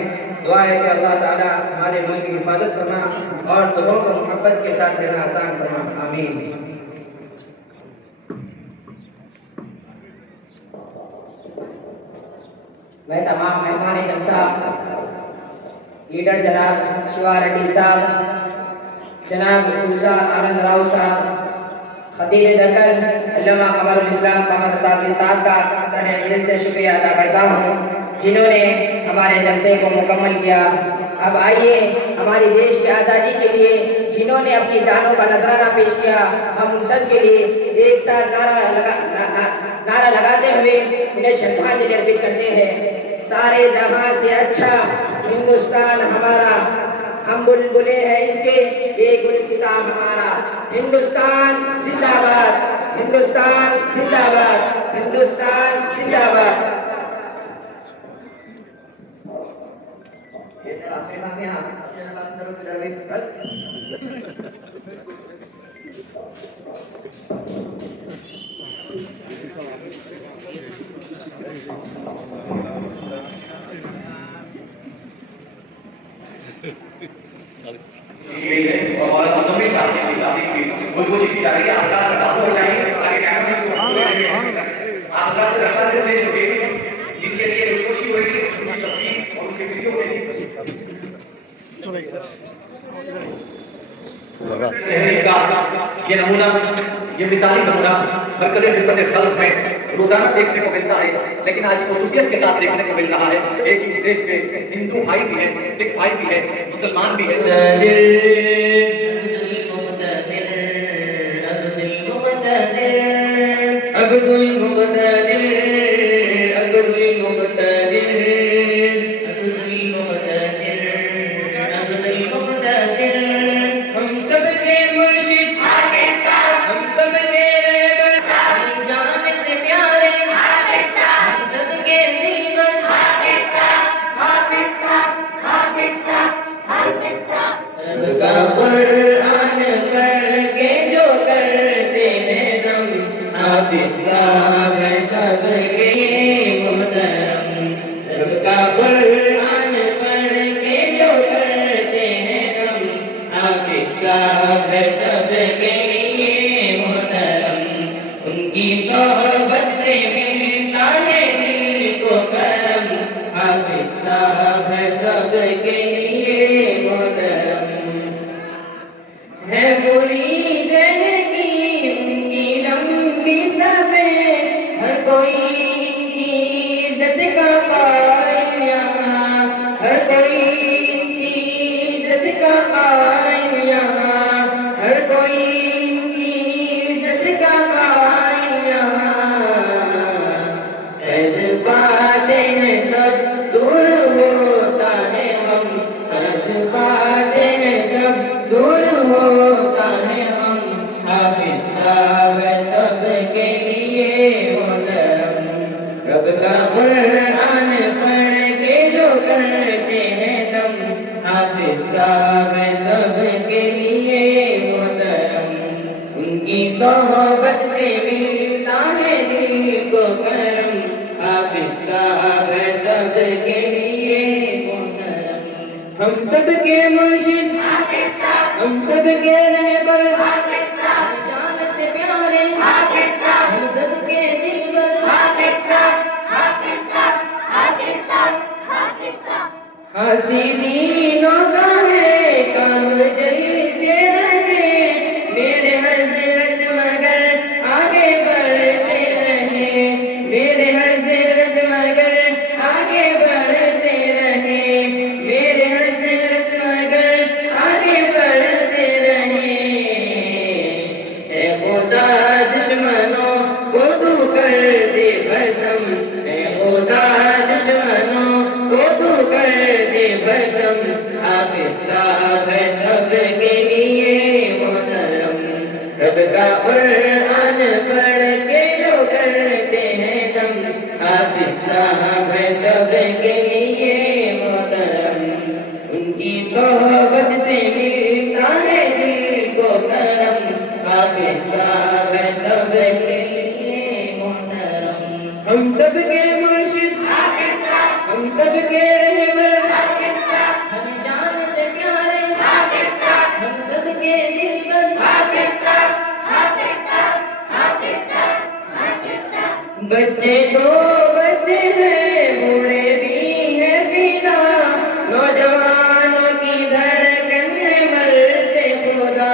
دعا ہے کہ اللہ تعالی ہمارے ملک کی حفاظت فرما اور سبوں کو محبت کے ساتھ رہنا آسان فرما، آمین۔ میں تمام مہمان جلسہ لیڈر جناب شیوا ریڈی صاحب، جناب گلزار آنند راؤ صاحب، خطیب دکن علامہ قمر الاسلام قمر صافی صاحب کا تہہ دل سے شکریہ ادا کرتا ہوں جنہوں نے ہمارے جلسے کو مکمل کیا۔ اب آئیے ہماری دیش کی آزادی کے لیے جنہوں نے اپنی جانوں کا نذرانہ پیش کیا، ہم ان سب کے لیے ایک ساتھ نعرہ لگاتے ہوئے انہیں شردھانجلی ارپت کرتے ہیں۔ سارے جہاں سے اچھا ہندوستان ہمارا، ہم بلبلے ہیں اس کے، یہ گلستان ہمارا۔ ہندوستان زندہ باد، ہندوستان زندہ باد، ہندوستان زندہ باد۔ اور مولانا مزمل صاحب کی شادی کی گلگوشی کی جا رہی ہے۔ آپ کا تعلق ہو جائے تاکہ کیمرے سے آپ کا درخواست دے چکے جن کے لیے گلگوشی ہوئی تھی ان کی تصویر اور ان کے ویڈیو تحریک کا یہ نمونہ، یہ مثالی نمونہ مرکز خدمت خلق میں روزانہ دیکھنے کو ملتا ہے، لیکن آج خصوصیت کے ساتھ دیکھنے کو مل رہا ہے۔ ایک ہی اسٹیج پہ ہندو بھائی بھی ہیں، سکھ بھائی بھی ہیں، مسلمان بھی ہیں۔ ہم سب کے مرشد، ہم سب کے رہبر، جان سے پیارے، ہم سب کے دلبر، رب کا قرآن پڑھ کے جو کرتے ہیں دم، حافظ صاحب سب کے محترم۔ رب کا قرآن پڑھ کے جو کرتے ہیں دم، حافظ صاحب سب کے لیے محترم۔ ان کی صحبت سے ملتا ہے دل کو کرم، حافظ صاحب سب کے لیے محترم۔ ہے مرید کی ان کی لمبی صفیں، ہر کوئی ان کی عزت کا قائل یہاں، ہر کوئی ان کی عزت کا قائل یہاں، ہر کوئی ان کی عزت کا قائل یہاں۔ ایسے باتیں ہیں سب دور ہوتا ہے غم، ایسے باتیں ہیں سب دور ہوتا ہے غم، حافظ صاحب سب کے لیے محترم۔ رب کا قرآن پڑھ کے جو کرتے ہیں دم، حافظ صاحب سب کے لیے محترم۔ ان کی صحبت سے ملتا ہے دل کو کرم، حافظ صاحب سب کے لیے محترم۔ ہم سب کے مرشد، ہم سب کے رہبر، جان سے پیارے، ہم سب کے دلبر، حاسدینوں کا ہے کام جلتے رہے، میرے حضرت مگر آگے بڑھتے رہے، میرے حضرت مگر آگے بڑھتے رہے، میرے حضرت مگر آگے بڑھتے رہے۔ اے خدا دشمنوں کو تو کر دے بھسم، اے خدا دشمنوں کو تو کر دے بھسم، حافظ صاحب سب کے لیے محترم۔ رب کا قرآن پڑھ کے جو کرتے ہیں دم، حافظ صاحب سب کے لیے محترم۔ ان کی صحبت سے ملتا ہے دل کو کرم، حافظ صاحب سب کے لیے محترم۔ ہم سب کے مرشد، ہم سب کے رہبر، ہم جان سے پیارے، ہم سب کے دلبر، بچے تو بچے ہیں، بوڑھے بھی ہیں فیدا، نوجوانوں کی دھڑکن ہے مرتے خدا،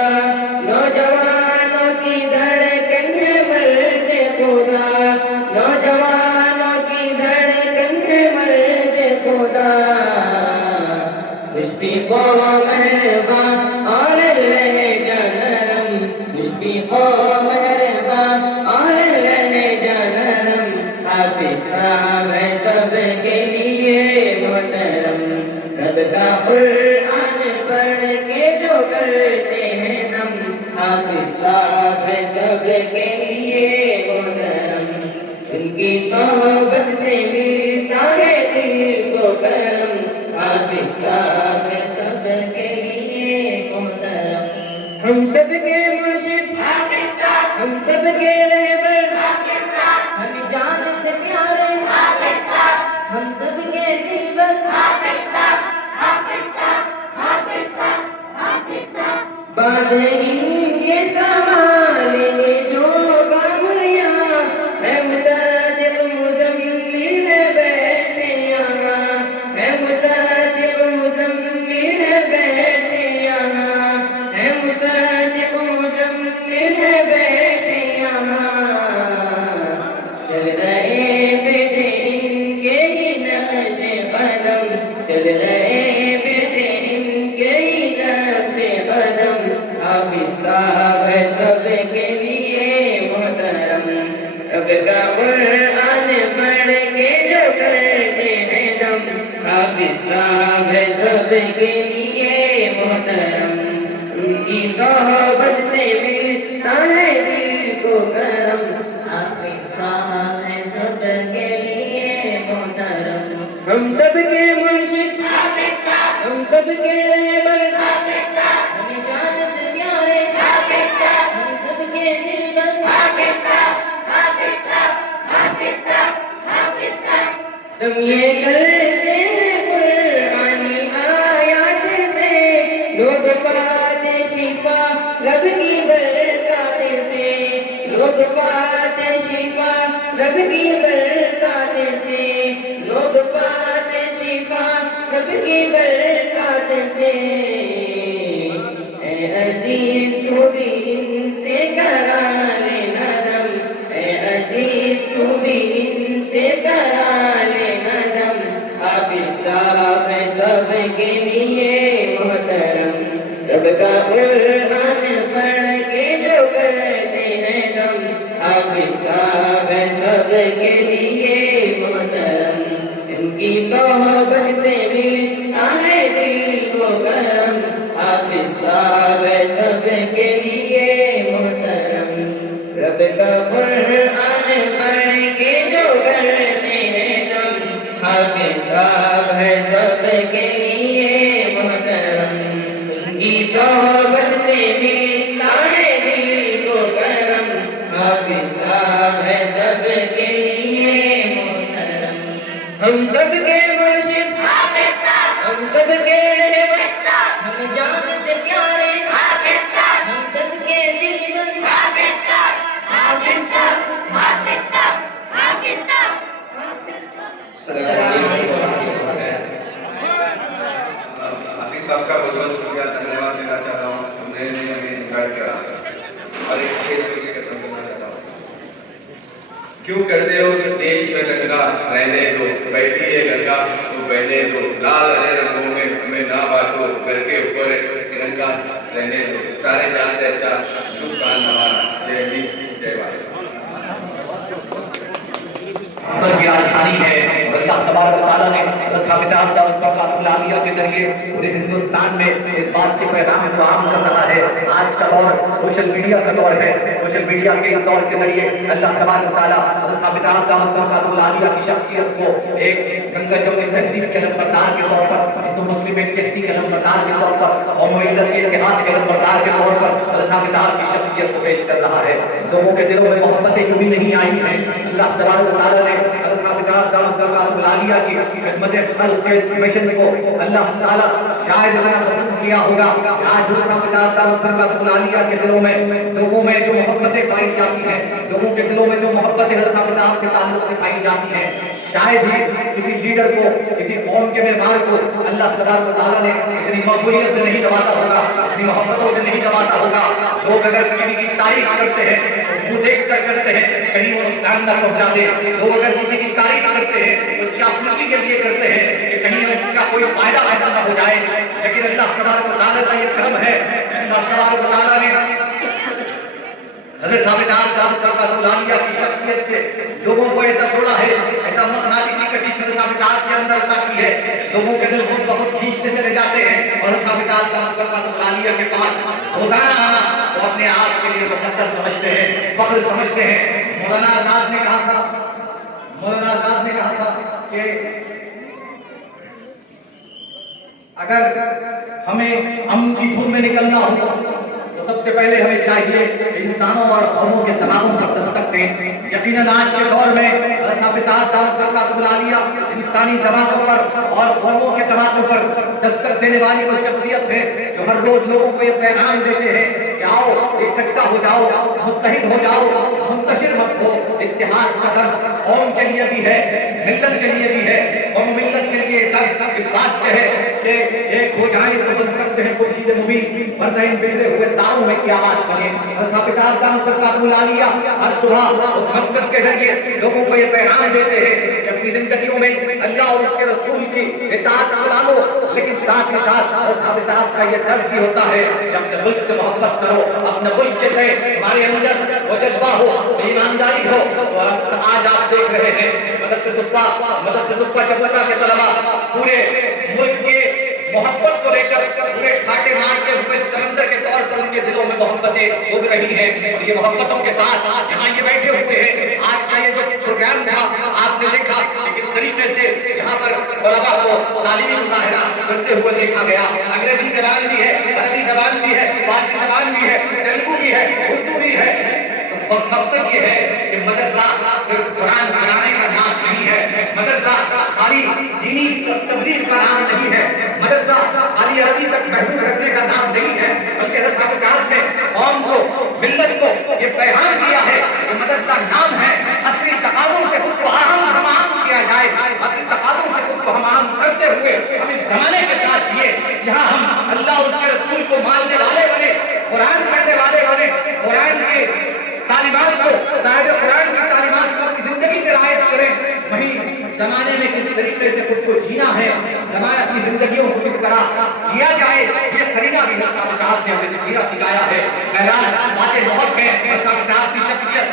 نوجوانوں کی دھڑکن ہے مرتے خدا، نوجوانوں کی دھڑکن ہے مرتے خدا۔ مشفق و مہربان اور لہجہ نرم، مشفق و مہربان اور لہجہ نرم، حافظ صاحب سب کے لیے محترم۔ رب کا قرآن پڑھ کے جو کرتے ہیں دم، حافظ صاحب سب کے لیے کی صحبت سے ملتا ہے دل کو کرم حافظ صاحب سب کے لیے محترم ہم سب کے مرشد حافظ صاحب ہم سب کے رہبر حافظ صاحب ہم جان سے پیارے حافظ صاحب ہم سب کے دلبر حافظ صاحب حافظ صاحب حافظ صاحب حافظ صاحب بعد ان کے سنبھالنے جو کامیاں ہے مصدق مزمل ہے بیٹھے یہاں ہے مصدق مزمل ہے بیٹھے یہاں ہے مصدق مزمل ہے بیٹھے یہاں چل رہے بیٹے ان کے ہی نقش قدم چل رہے بیٹے ان کے ہی نقش قدم حافظ صاحب ہے سب کے لیے محترم رب کا قرآن پڑھ کے جو کرتے ہیں دم حافظ صاحب ہے سب کے لیے محترم ان کی صحبت سے ملتا ہے دل کو کرم حافظ صاحب ہے سب کے لیے محترم ہم سب کے مرشد حافظ صاحب ہم سب کے رہبر حافظ صاحب ہمیں جان سے پیارے حافظ صاحب ہم سب کے دلبر حافظ صاحب حافظ صاحب حافظ صاحب حافظ صاحب ہم یہ کرتے ہیں قرآنی آیات سے لوگ پاتے شفا رب کی برکات سے لوگ پاتے شفا رب کی برکات سے لوگ پاتے شفا رب کی برکات سے اے عزیز تو بھی ان سے کرا لینا دم اے عزیز تو بھی ان سے کرا لینا دم حافظ صاحب ہے سب کے لیے محترم رب کا قرآن پڑھ کے جو کرتے ہیں دم حافظ صاحب ہے سب کے لیے محترم ان کی صحبت سے ملتا ہے دل کو کرم حافظ صاحب ہے سب کے لیے محترم رب کا قرآن پڑھ کے جو کرتے ہیں دم حافظ صاحب ہے سب کے لیے محترم ان کی صحبت سے ملتا ہے دل کو کرم حافظ صاحب ہے سب کے لیے محترم ہم سب کے مرشد حافظ صاحب ہم سب کے رہبر ہم جان سے پیارے حافظ صاحب ہم سب کے دلبر حافظ صاحب حافظ صاحب حافظ صاحب حافظ صاحب حافظ صاحب السلام علیکم ورحمۃ اللہ وبرکاتہ۔ حافظ صاحب کا بہت بہت شکریہ دھنیہ دینا چاہتا ہوں ہم نے ہمیں انوائٹ کرا اور ایک اسٹیج پہ لے کے سمجھنا چاہتا ہوں کیوں کرتے ہو دیش میں گنگا رہنے دو بہتی ہے گنگا تو بہنے دو لال ہرے رنگوں میں ہمیں نہ بانٹو گھر کے اوپر ترنگا رہنے دو سارے جانتے اچھا دکھ کا نوانا جے ہند جے بھارت کی راجدھانی ہے اور اللہ تبارک و تعالیٰ نے حضرت حافظ صاحب دعوت برکات العالیہ کے ذریعے پورے ہندوستان میں اس بات کے پیغام کو عام کر رہا ہے۔ آج کا دور سوشل میڈیا کا دور ہے، سوشل میڈیا کے اس دور کے ذریعے اللہ تبارک و تعالیٰ حضرت حافظ صاحب دعوت برکات العالیہ کی شخصیت کو ایک گنگا جمنی تہذیب کے نمبردار کے طور پر، ہندو مسلم ایک چہتی کے نمبردار کے طور پر، قوم و ملت کے اتحاد کے نمبردار کے طور پر حضرت حافظ صاحب کی شخصیت کو پیش کر رہا ہے۔ لوگوں کے دلوں میں محبتیں کبھی نہیں آئی ہیں۔ اللہ تبارک و تعالیٰ نے حضرت حافظ صاحب دعوت برکات العالیہ کی خدمت خلق کے اس مشن کو اللہ تعالیٰ شاید اتنا پسند کیا ہوگا۔ آج حضرت حافظ صاحب دعوت برکات العالیہ کے دلوں میں لوگوں میں جو محبتیں پائی جاتی ہیں، لوگوں کے دلوں میں جو محبتیں حضرت حافظ صاحب کے تعلق سے پائی جاتی ہیں، شاید ہی کسی لیڈر کو، کسی قوم کے معمار کو اللہ تبارک و تعالیٰ نے اتنی مقبولیت سے نہیں نوازا ہوگا، اتنی محبتوں سے نہیں نوازا ہوگا۔ لوگ اگر کسی کی تعریف کرتے ہیں وہ دیکھ کر کرتے ہیں کہیں وہ نقصان نہ پہنچا دے، لوگ اگر کسی کی تعریف کرتے ہیں تو چاپلوسی کے لیے کرتے ہیں کہ کہیں ان کا کوئی فائدہ حاصل نہ ہو جائے، لیکن اللہ تبارک و تعالیٰ کا یہ کرم ہے، اللہ تبارک و تعالیٰ نے حضرت حافظ صاحب دعوت برکات العالیہ کی شخصیت سے لوگوں کو ایسا جوڑا ہے، ایسا متنازع کی کشش حضرت حافظ صاحب کے اندر عطا کی ہے، لوگوں کے دل خود بخود کھینچتے چلے جاتے ہیں اور حضرت حافظ صاحب دعوت برکات العالیہ کے پاس روزانہ آنا وہ اپنے آپ کے لیے مقدر سمجھتے ہیں، فخر سمجھتے ہیں۔ مولانا آزاد نے کہا تھا مولانا آزاد نے کہا تھا کہ اگر ہمیں امن کی دھن میں نکلنا ہو تو سب سے پہلے ہمیں چاہیے کہ انسانوں اور قوموں کے دماغوں پر دستک دیں۔ یقیناً آج کے دور میں حافظ صاحب دعوت برکاتہ العالیہ انسانی دماغوں پر اور قوموں کے دماغوں پر دستک دینے والی وہ شخصیت ہے جو ہر روز لوگوں کو یہ پیغام دیتے ہیں کہ آؤ اکٹھا ہو جاؤ، متحد ہو جاؤ، منتشر مت ہو۔ اتحاد کا درد قوم کے لیے بھی ہے، ملت کے لیے بھی ہے، قوم ملت کے لیے درد اس بات سے ہے کہ ایک ہو جائیں تو بن سکتے ہیں خورشید مبین، ورنہ ان بگڑے ہوئے تاروں میں کیا بات بنے۔ حافظ صاحب دعوت برکاتہ العالیہ ہر صبح اس مسجد کے ذریعے لوگوں کو یہ پیغام دیتے ہیں کہ اپنی زندگیوں میں اللہ اور اس کے رسول کی اطاعت اپنا لو، لیکن ساتھ ہی ساتھ حافظ صاحب کا یہ درد بھی ہوتا ہے کہ اپنے ملک سے محبت کرو، اپنے ملک کے سے ہمارے اندر وہ جذبہ ہو، ایمانداری ہو۔ آج آپ دیکھ رہے ہیں مدرسہ صفا چبوترا کے طلباء پورے ملک کے محبت کو لے کر پورے ٹھاٹے مار کے ہوئے سمندر کے طور پر ان کے دلوں میں محبتیں اگ رہی ہیں، اور یہ محبتوں کے ساتھ یہاں یہ بیٹھے ہوئے ہیں۔ آج کا یہ جو پروگرام تھا آپ نے دیکھا کہ کس طریقے سے یہاں پر طلباء کو تعلیمی مظاہرہ کرتے ہوئے دیکھا گیا۔ انگریزی زبان بھی ہے، عربی زبان بھی ہے، فارسی زبان بھی ہے، تیلگو بھی ہے، اردو بھی ہے۔ اور مقصد یہ ہے کہ مدرسہ صرف قرآن پڑھانے کا نام نہیں ہے، مدرسہ خالی دینی تبلیغ کا نام نہیں ہے، مدرسہ خالی عربی تک محدود رکھنے کا نام نہیں ہے، بلکہ حافظ صاحب نے قوم کو، ملت کو یہ پیغام دیا ہے کہ مدرسہ نام ہے، اصلی تقاضوں سے خود کو ہم آہنگ کیا جائے، اصلی تقاضوں سے خود کو ہم آہنگ کرتے ہوئے ہم اس زمانے کے ساتھ یہ جہاں ہم اللہ اور اس کے رسول کو ماننے والے بنے، قرآن پڑھنے والے بنے، قرآن کے تعلیمات کو، صاحب قرآن کی تعلیمات کو اپنی زندگی میں رعایت کریں، وہیں زمانے میں کس طریقے سے خود کو جینا ہے، زمانہ اپنی زندگیوں کو کس طرح جیا جائے، یہ خریدہ بھی حافظ صاحب نے ہمیں سکھایا ہے۔ بہرحال باتیں بہت ہیں، حافظ صاحب کی شخصیت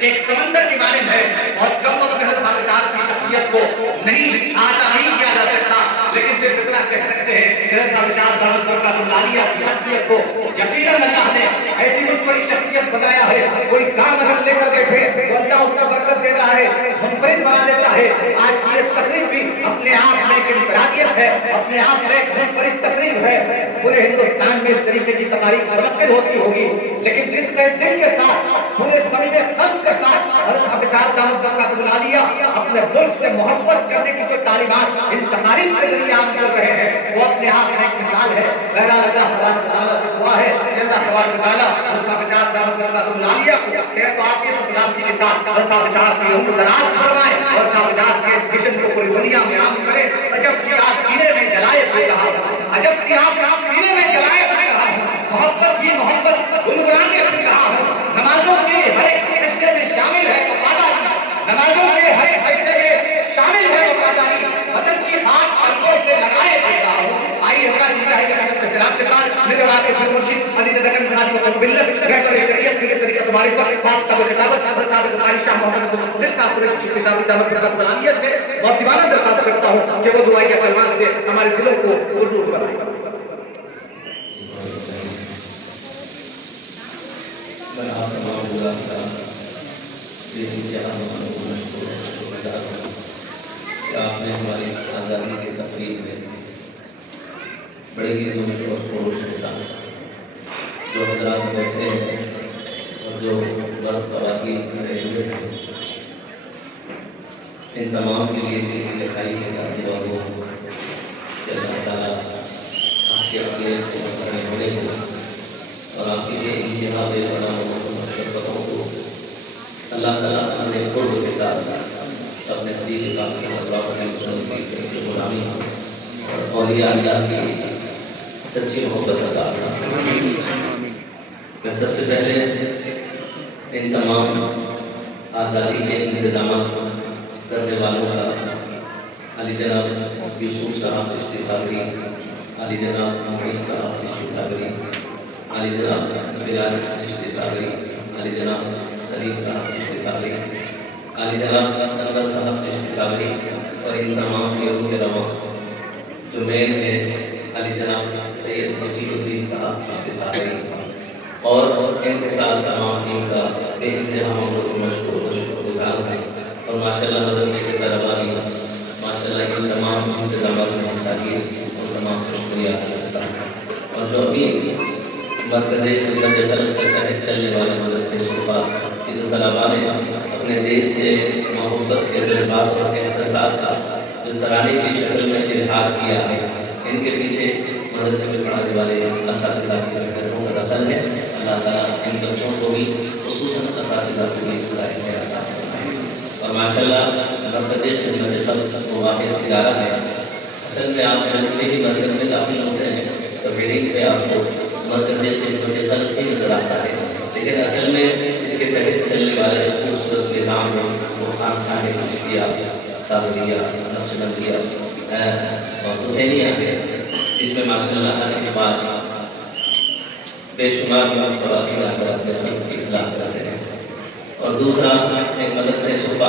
ایک سمندر کی مانند ہے، اور کم وقت میں حافظ صاحب کی شخصیت کو نہیں کیا جا سکتا، لیکن صرف اتنا کہہ سکتے ہیں کہ حافظ صاحب دعوت برکاتہ العالیہ کی شخصیت کو یقیناً اللہ نے ایسی منفرد شخصیت بتایا ہے۔ کوئی کام اگر لے کر بیٹھے تو اللہ اس کو برکت دیتا ہے، منفرد بنا دیتا ہے۔ آج کی یہ تقریب بھی اپنے آپ میں ایک انفرادیت ہے، اپنے آپ میں ایک منفرد تقریب ہے۔ پورے ہندوستان میں اس طریقے کی تقاریب منعقد ہوتی ہوگی، لیکن جس کے دل کے ساتھ، پورے صمیم قلب کے ساتھ حافظ صاحب دعوت برکاتہ العالیہ اپنے ملک سے محبت کرنے کی جو تعلیمات ان تقاریب کے ذریعے عام کر رہے ہیں، وہ اپنے آپ میں ایک مثال ہے۔ بہرحال اللہ تبارک و تعالیٰ سے دعا ہے کہ اللہ تبارک و تعالیٰ حافظ صاحب دعوت برکاتہ العالیہ کو صحت و عافیت و سلامتی کے ساتھ حافظ صاحب کی عمر دراز فرمائے، اور حافظ صاحب کے مشن کو پوری دنیا میں عام کرے۔ عجب کی آپ سینے میں جلائے پھر رہا ہوں، عجب کی آپ سینے میں جلائے پھر رہا ہوں، محبت کی محبت گنگنانے پھر رہا ہوں۔ نمازوں کے ہر ایک سجدے میں شامل ہے وفاداری، نمازوں کے ہر ایک سجدے میں شامل ہے وفاداری، وطن کی خاک پلکوں سے لگائے پھر رہا ہوں۔ آئیے ہماری نگاہ کے احترام کے ساتھ میرے اور آپ کے پھر مرشد علی دکن خان کو ملت رہبر شریعت کے طریقہ تمہارے پر پاک تب خطابت حضرت قاری شاہ محمد مقتدر صاحب کو چشتی صاحب دعوت برکاتہ العالیہ سے بہت دیوانہ درخواست کرتا ہوں کہ وہ دعائیہ کلمات سے ہمارے دلوں کو پرنور بنائے۔ آپ نے ہماری آزادی کی تقریب میں بڑے ہی جوش و خروش کے ساتھ جو حضرات بیٹھے ہیں اور جو مرد خواتین کھڑے ہوئے ہیں، ان تمام کے لیے دل کی لکھائی کے ساتھ دعا ہو کہ اللہ تعالیٰ آپ کے اپنے بڑے بڑے ہو اور آپ کے لیے انتہا بے بڑا شرکتوں کو اللہ تعالیٰ اپنے قرب کے ساتھ اپنے حدیث پاک سے مطلب کی غلامی اور اولیاء اللہ کی سچی محبت عطا فرمائے۔ میں سب سے پہلے ان تمام آزادی کے انتظامات کرنے والوں کا علی جناب یوسف صاحب چشتی صابری، علی جناب معیز صاحب چشتی صابری، علی جناب بلال چشتی صابری، علی جناب سلیم صاحب چشتی صابری، علی جناب انور صاحب چشتی صابری، اور ان تمام کے روح رواں جو مین ہے علی جناب سید نجیب الدین صاحب چشتی صابری، اور ان کے ساتھ تمام ٹیم کا بے انتہا مشکور گزار ہیں۔ اور ماشاءاللہ مدرسے کے طلباء بھی ماشاءاللہ ان تمام انتظامات میں حصہ لیے اور تمام کو شکریہ کرتا ہوں۔ اور جو ابھی مرکزی خدمت خلق سے تحت چلنے والے مدرسے صوبہ کی جو طلباء نے اپنے دیش سے محبت کے جذبات اور احساسات کا جو ترانے کی شکل میں اظہار کیا ہے، ان کے پیچھے مدرسے میں پڑھانے والے اساتذہ کی محنتوں کا دخل ہے۔ اللہ تعالیٰ ان بچوں کو بھی خصوصاً اساتذہ کو بھی خدائے خیر عطا فرمائے۔ اور ماشاءاللہ مرکزی خدمت خلق وہ واحد ادارہ ہے، اصل میں آپ جب سے ہی مرکز میں داخل ہوتے ہیں تو بلڈنگ پہ آپ کو مرکزی خدمت خلق ہی نظر آتا ہے، لیکن اصل میں اس کے تحت چلنے والے خوبصورت نظام میں وہ خانقاہ چشتیہ، صابریہ، نقشبندیہ اور حسینیہ ہے، جس میں ماشاءاللہ ہر اعتبار بے شمار کی اصلاح کرتے ہیں۔ اور دوسرا ایک مدرسہ صوبہ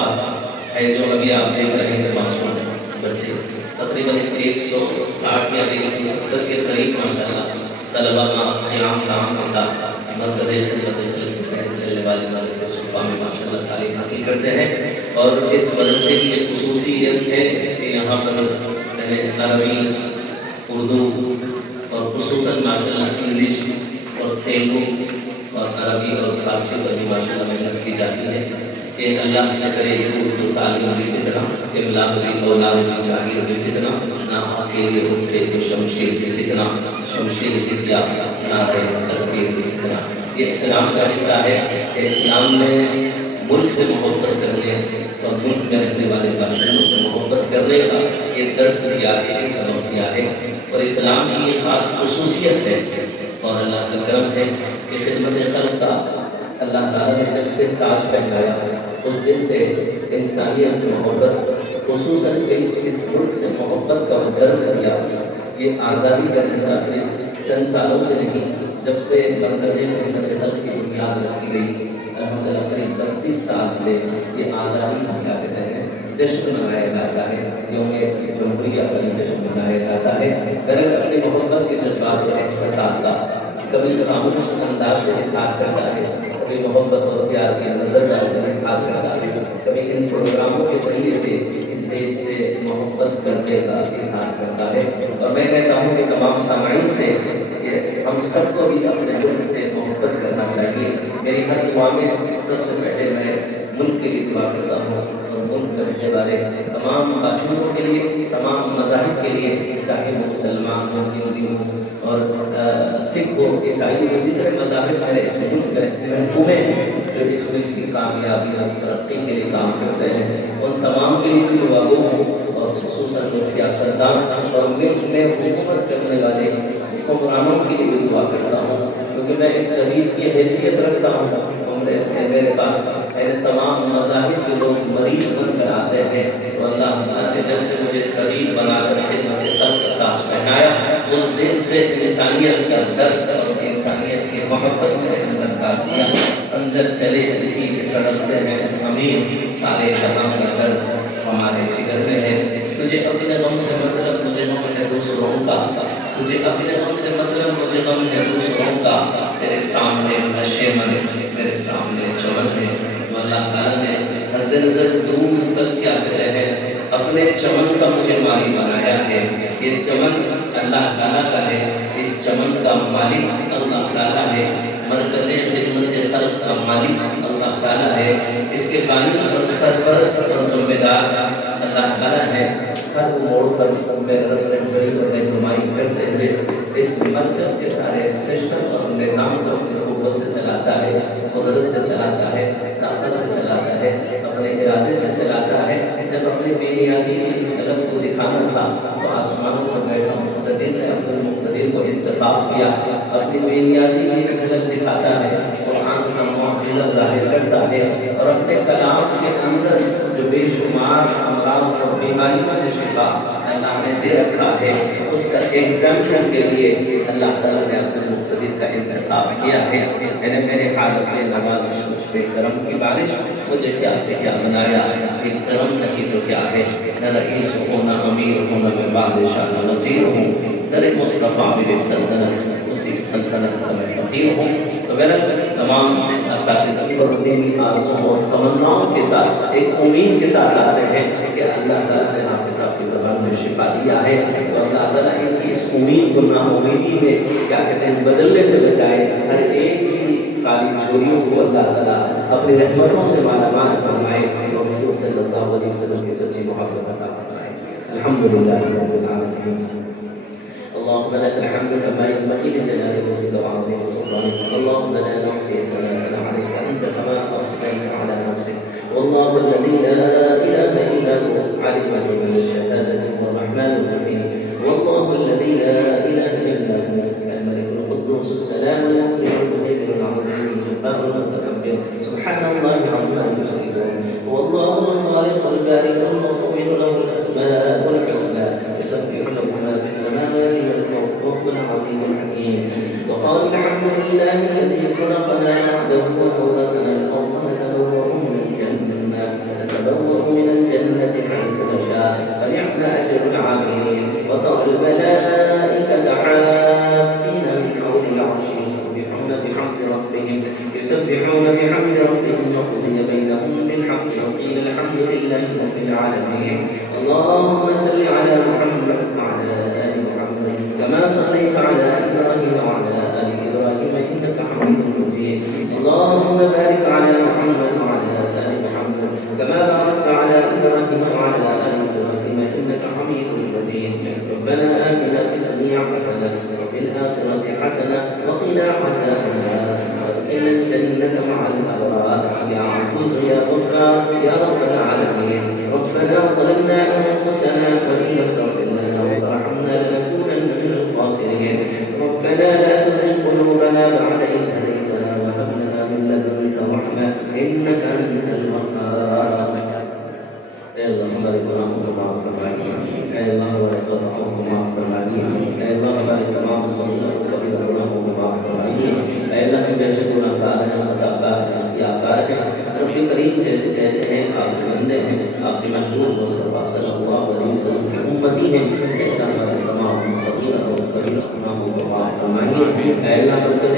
ہے جو ابھی آپ دیکھ رہے ہیں، معصوم بچے تقریباً 160 یا 170 کے قریب ماشاءاللہ طلباء قیام کام کے ساتھ مرکزی خدمت خلق کے تحت چلنے والے مدرسے صوبہ میں ماشاءاللہ تعلیم حاصل کرتے ہیں۔ اور اس مدرسے کی ایک خصوصیت ہے کہ یہاں پر عربی، اردو اور خصوصاً ماشاءاللہ انگلش اور تیلگو اور عربی اور فارسی پر بھی ماشاءاللہ محنت کی جاتی ہے کہ اللہ سے کرے اردو تعلیم بھی فتنہ، املاک بھی اولاد بھی جاگیر بھی فتنہ، نہ اکیلے اٹھے تو شمشیر بھی فتنہ، شمشیر بھی کیا نہ رہے تقدیر بھی فتنہ۔ یہ اسلام کا حصہ ہے کہ اسلام نے ملک سے محبت کرنے اور ملک میں رہنے والے باشندوں سے محبت کرنے کا یہ درس دیا ہے، یہ سبق دیا ہے، اور اسلام کی یہ خاص خصوصیت ہے۔ اور اللہ کا کرم ہے کہ خدمت خلق کا اللہ تعالیٰ نے جب سے تاج پہنایا اس دن سے انسانیت سے محبت، خصوصاً اس ملک سے محبت کا درد کیا۔ یہ آزادی کا جھنڈا صرف چند سالوں سے نہیں، جب سے مرکزی خدمت خلق کی بنیاد رکھی گئی الحمدللہ قریب 31 سال سے یہ آزادی کا کیا کہتے ہیں جشن منایا جاتا ہے، یوم جمہوریہ کا بھی جشن منایا جاتا ہے۔ اگر اپنے محبت کے جذبات اور احساسات کا کبھی خاموش انداز سے اظہار کرتا ہے، کبھی محبت اور پیار کی نظر ڈال کر اظہار کرتا ہے، کبھی ان پروگراموں کے ذریعے سے اس دیش سے محبت کرنے کا اظہار کرتا ہے۔ اور میں کہتا ہوں کہ تمام سامعین سے کہ ہم سب کو بھی اپنے ملک سے محبت کرنا چاہیے۔ میری ہر دعا میں سب سے پہلے میں ملک کے لیے دعا کرتا ہوں اور ملک میں رہنے والے تمام باشندوں کے لیے، تمام مذاہب کے لیے، چاہے وہ مسلمان ہو، ہندو ہو اور سکھ ہو، عیسائی ہو، جتنے مذاہب میرے اس ملک میں محکومے ہیں جو اس ملک کی کامیابی اور ترقی کے لیے کام کرتے ہیں، ان تمام کے لیے بھی دعا گو ہوں، اور خصوصاً وہ سیاستدان اور ملک میں حکومت کرنے والے حکمرانوں کے لیے بھی دعا کرتا ہوں، کیونکہ میں ایک طبیب کی حیثیت رکھتا ہوں۔ میرے پاس تمام مذاہب کے لوگ مریض بن کر آتے ہیں، تو اللہ تعالیٰ نے جب سے مجھے طبیب بنا کر خدمت خلق کا تاج پہنایا، اس دن سے انسانیت کا درد اور انسانیت کی محبت میرے اندر کا دیا۔ انجر چلے اسی کے تڑپتے ہیں امیر، سارے جہاں کا درد ہمارے جگر میں ہے۔ تجھے اپنے غم سے مطلب مجھے غم ہے دوسروں کا، تجھے اپنے غم سے مطلب مجھے غم ہے دوسروں کا، تیرے سامنے نشے من میرے سامنے چمن ہے۔ تو اللہ تعالیٰ نے حد نظر دور تک کیا کہتے ہیں اپنے چمن کا مجھے مالی بنایا ہے۔ یہ چمن اللہ تعالیٰ کا ہے، اس چمن کا مالک اللہ تعالیٰ ہے، مرکزی خدمت خلق کا مالک اللہ تعالیٰ ہے، اس کے بانی اور سرپرست اور ذمہ دار اللہ تعالیٰ ہے۔ ہر موڑ پر میرے رب رہبری اور رہنمائی کرتے ہوئے اس مرکز کے سارے سسٹم اور نظام کو اپنی قوت سے چلاتا ہے، قدرت سے چلاتا ہے، طاقت سے چلاتا ہے، اپنے ارادے سے چلاتا ہے۔ جب اپنی بے نیازی کی جھلک کو دکھانا تھا تو آسمانوں پر بیٹھا مقتدر نے عبد المقتدر کو انتخاب کیا، اپنی بے نیازی کی جھلک دکھاتا ہے، قرآن کا معجزہ ظاہر کرتا ہے، اور اپنے کلام کے اندر جو بے شمار امراض اور بیماریوں سے شفا اللہ نے دے رکھا ہے، اس کا ایگزامپل کے لیے اللہ تعالیٰ نے عبد المقتدر کا انتخاب کیا ہے۔ میں نے میرے حالت میں نوازش مجھ پہ کرم کی بارش، مجھے کیا سے کیا بنایا، یہ کرم نہیں تو کیا ہے، نہ رئیس ہوں نہ امیر ہوں نہ میں بادشاہ نہ وزیر ہوں، در مصطفیٰ میرے سلطنت اسی سلطنت کا میں فقیر ہوں۔ تو میرا تمام اساتذہ پر دینی آرزوں اور تمناؤں کے ساتھ ایک امید کے ساتھ آتے ہیں کہ اللہ تعالیٰ نے حافظ صاحب کی زبان میں شفا دیا ہے اور اللہ تعالیٰ ان کی اس امید کو ناامیدی میں کیا کہتے ہیں بدلنے سے بچائے، ہر ایک کی خالی جھولیوں کو اللہ تعالیٰ اپنی رحمتوں سے مالا مال فرمائے اور حضور صلی اللہ علیہ وسلم کی سچی محبت عطا فرمائے۔ الحمدللہ رب العالمین۔ اللهم لك الحمد كما ينبغي لجلال وجهك وعظيم سلطانك، اللهم لا نحصي ثناء عليك انت كما اثنيت على نفسك، والله الذي لا اله الا هو عالم الغيب والشهاده هو الرحمن الرحيم، والله الذي لا اله الا هو الملك القدوس السلام المؤمن المهيمن العزيز الجبار المتكبر، سبحان الله عما يشركون، هو الله الخالق البارئ المصور له الاسماء الحسنى يسبح له ما في السماوات والارض وهو العظيم الحكيم. وقال الحمد لله الذي صدقنا وعده وأورثنا الأرض نتبوأ من الجنة حيث نشاء فنعم أجر العاملين. وترى الملائكة حافين من حول العرش يسبحون بحمد ربهم وقضي بينهم بالحق وقيل الحمد لله رب العالمين. اللهم صل على محمد وعلى آل محمد كما صليت على إبراهيم وعلى آل إبراهيم إنك حميد مجيد. اللهم بارك على محمد وعلى آل محمد كما باركت على إبراهيم وعلى آل إبراهيم إنك حميد مجيد. ربنا آتنا في الدنيا حسنة وفي الآخرة حسنة وقنا عذاب النار وادخلنا الجنة مع الأبرار يا عزيز يا غفار يا رب العالمين. ربنا ظلمنا أنفسنا وإن لم تغفر لنا وترحمنا لنكونن من الخاسرين. ربنا لا تزغ قلوبنا بعد إذ هديتنا وهب لنا من لدنك رحمة إنك أنت الوهاب. اے اللہ ہمارے گناہوں کو معاف فرمائیے، اے اللہ ہمارے خطاؤں کو معاف فرمائیے، اے اللہ ہمارے تمام صغیر و کبیرہ گناہوں کو معاف فرمائیے، اے اللہ ہم بے شک گناہ گار ہیں، خطا کار ہیں، اصلاح کار ہیں، رب کریم جیسے جیسے ہیں آپ کے بندے ہیں، آپ کے محبوب مصطفیٰ صلی اللہ علیہ وسلم کی امتی ہیں، اے اللہ ہمارے تمام صغیر و کبیرہ گناہوں کو معاف فرمائیے، اے اللہ مرکز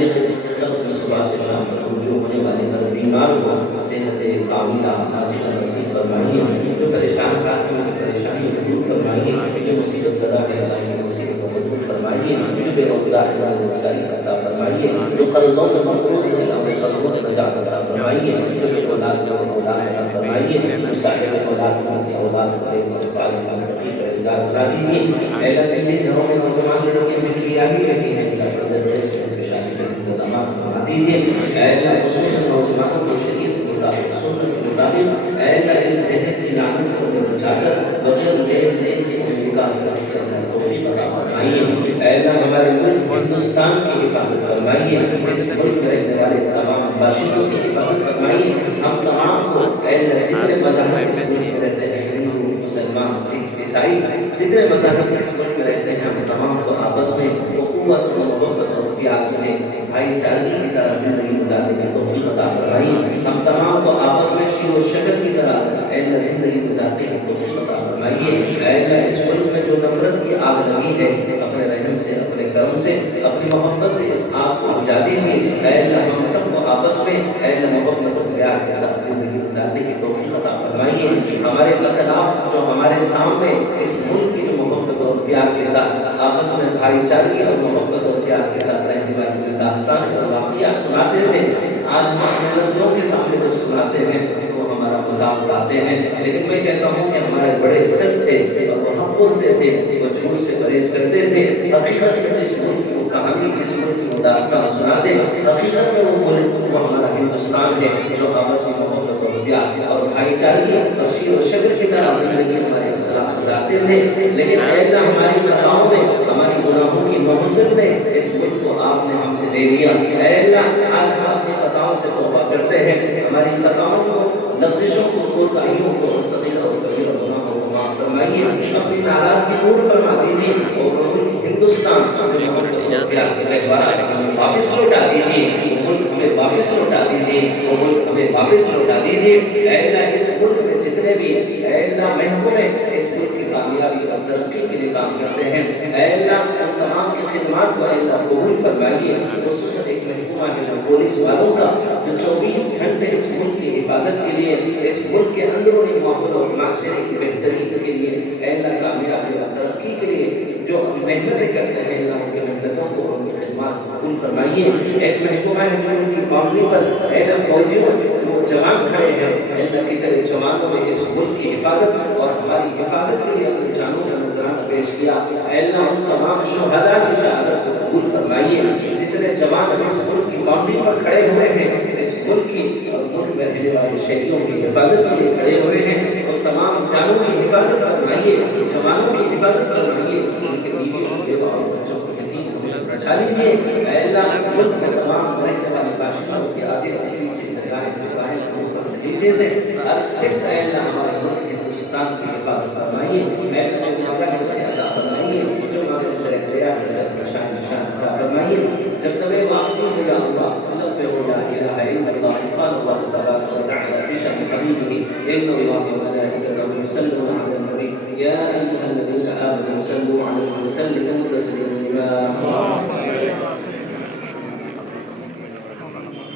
خدمت صبح سے شام تک رجوع ہونے والے ہر بیمار کو صحت کاملہ عاجلہ نصیب فرمائیے، جو پریشان ہیں ان کی پریشانی دور فرمائیے، جو مصیبت زدہ ہے اللہ کی مصیبت کو دور فرمائیے، جو بے روزگار ہے اللہ روزگاری عطا فرمائیے، جو قرضوں میں مقروض ہے اللہ قرضوں سے نجات عطا فرمائیے، جو بے اولاد کو اولاد عطا فرمائیے، جو صاحب اولاد کو کی اولاد کو صالح متقی پرہیزگار بنا دیجیے. اے اللہ جن جن گھروں میں نوجوان لڑکیاں بکریاں بھی بیٹھی ہیں اللہ فضل سے شادی کے انتظامات بنا دیجیے. اے اللہ خصوصاً نوجوانوں کو شریعت کے مطابق سنت کے مطابق اے اللہ اس جہیز کی لعنت سے بچا کر بغیر لین دین کے نکاح کرنے کی توفیق عطا فرمائیے. اے اللہ ہمارے ملک ہندوستان کی حفاظت فرمائیے، اس ملک میں رہنے والے تمام باشندوں کی حفاظت فرمائیے. ہم تمام کو اے اللہ جتنے مذاہب اس ملک میں رہتے ہیں ہندو مسلمان سکھ عیسائی جتنے مذاہب اس ملک میں رہتے ہیں ہم تمام کو آپس میں اخوت و محبت اور پیار سے بھائی چارگی کی طرح زندگی گزارنے کی توفیق عطا فرمائیے. ہم تمام کو آپس میں شیر و شکر کی طرح اے اللہ زندگی گزارنے کی توفیق عطا فرمائیے. اے اللہ اس ملک میں جو نفرت کی آگ لگی ہے اپنے رحم سے اپنے کرم سے اپنی محبت سے اس آگ کو بجھا دیجیے. اے اللہ ہم سب کو آپس میں اے اللہ محبت و پیار کے ساتھ زندگی گزارنے کی توفیق عطا فرمائیے. ہمارے اسلاف جو ہمارے سامنے اس ملک کی جو محبت اور پیار کے ساتھ آپس میں بھائی چارگی اور محبت اور پیار کے ساتھ رہنے والی داستان اور واقعات سناتے تھے آج ہم اپنے نسلوں کے سامنے جب سناتے ہیں تو ہمارا مذاق اڑاتے ہیں. لیکن میں کہتا ہوں کہ ہمارے بڑے سچ تھے اور وہ حق بولتے تھے، وہ جھوٹ سے پرہیز کرتے تھے. حقیقت میں جس ملک کی وہ کہانی جس ملک کی وہ داستان سناتے حقیقت میں وہ ملک وہ ہمارا ہندوستان ہے جو آپس میں محبت اور پیار اور بھائی چارگی اور شیر و شکر کی طرح زندگی ہمارے اصلاح گزارتے تھے. لیکن اے اللہ ہماری خطاؤں نے ہماری گناہوں کی نحوست نے اس ملک کو آپ نے ہم سے لے لیا. اے اللہ آج ہم اپنی خطاؤں سے توبہ کرتے ہیں، ہماری خطاؤں کو لفظوں کو کوتاہیوں کو صغیرہ اور کبیرہ گناہوں کو معاف فرمائیے. اپنی ناراضگی دور فرما دیجیے اور ہندوستان ہمیں واپس لوٹا دیجیے. وہ ملک ہمیں واپس لوٹا دیجیے، وہ ملک ہمیں واپس لوٹا دیجیے. اے اللہ اس ملک میں جتنے بھی اے اللہ محکمے اس ملک کی کامیابی اور ترقی کے لیے کام کرتے ہیں اے اللہ ان تمام کی خدمات کو اے اللہ قبول فرمائیے خصوصاً ایک محکمہ ہے جو پولیس والوں کا جو 24 گھنٹے اس ملک کی حفاظت کے لیے اس ملک کے اندرونی ماحول اور معاشرے کی بہتری کے لیے اے اللہ کامیابی اور ترقی کے لیے جو محنتیں کرتے ہیں اللہ ان کی محنتوں کو ان کی خدمات کو قبول فرمائیے ایک محکمہ ہے جو ان کی باؤنڈری پر اے اللہ فوجیوں وہ جوان کھڑے ہیں اے اللہ کی طرح جوانوں نے اس ملک کی حفاظت اور ہماری حفاظت کے لیے اپنی جانوں کا نذرانہ پیش کیا اے اللہ ان تمام شہداء کی شہادت کو قبول فرمائیے جتنے جوان اس ملک کی باؤنڈری پر کھڑے ہوئے ہیں اس ملک کی اور ملک میں رہنے والے شہریوں کی حفاظت کے لیے کھڑے ہوئے ہیں اور تمام جانوں کی حفاظت فرمائیے جوانوں کی حفاظت فرمائیے ان کے بیویوں بیوہ اور بچوں کو یتیم بچا لیجیے اے اللہ ملک میں تمام رہنے والے باشندوں کے آگے سے پیچھے جگہیں سے باہر سے اوپر سے نیچے سے ہر سکھ اے اللہ ہمارے ملک ہندوستان کی حفاظت فرمائیے اے اللہ جو مغرب سے عطا فرمائیے جو مغرب سے دریا سے نشان عطا فرمائیے جب تک واپسی ہو یا اللہ تب پہ ہو لا الہ الا اللہ قال اللہ تبارک و تعالی في شأن حبيبه ان الله وملائكته يصلون على النبي يا ايها الذين امنوا صلوا عليه وسلموا تسليما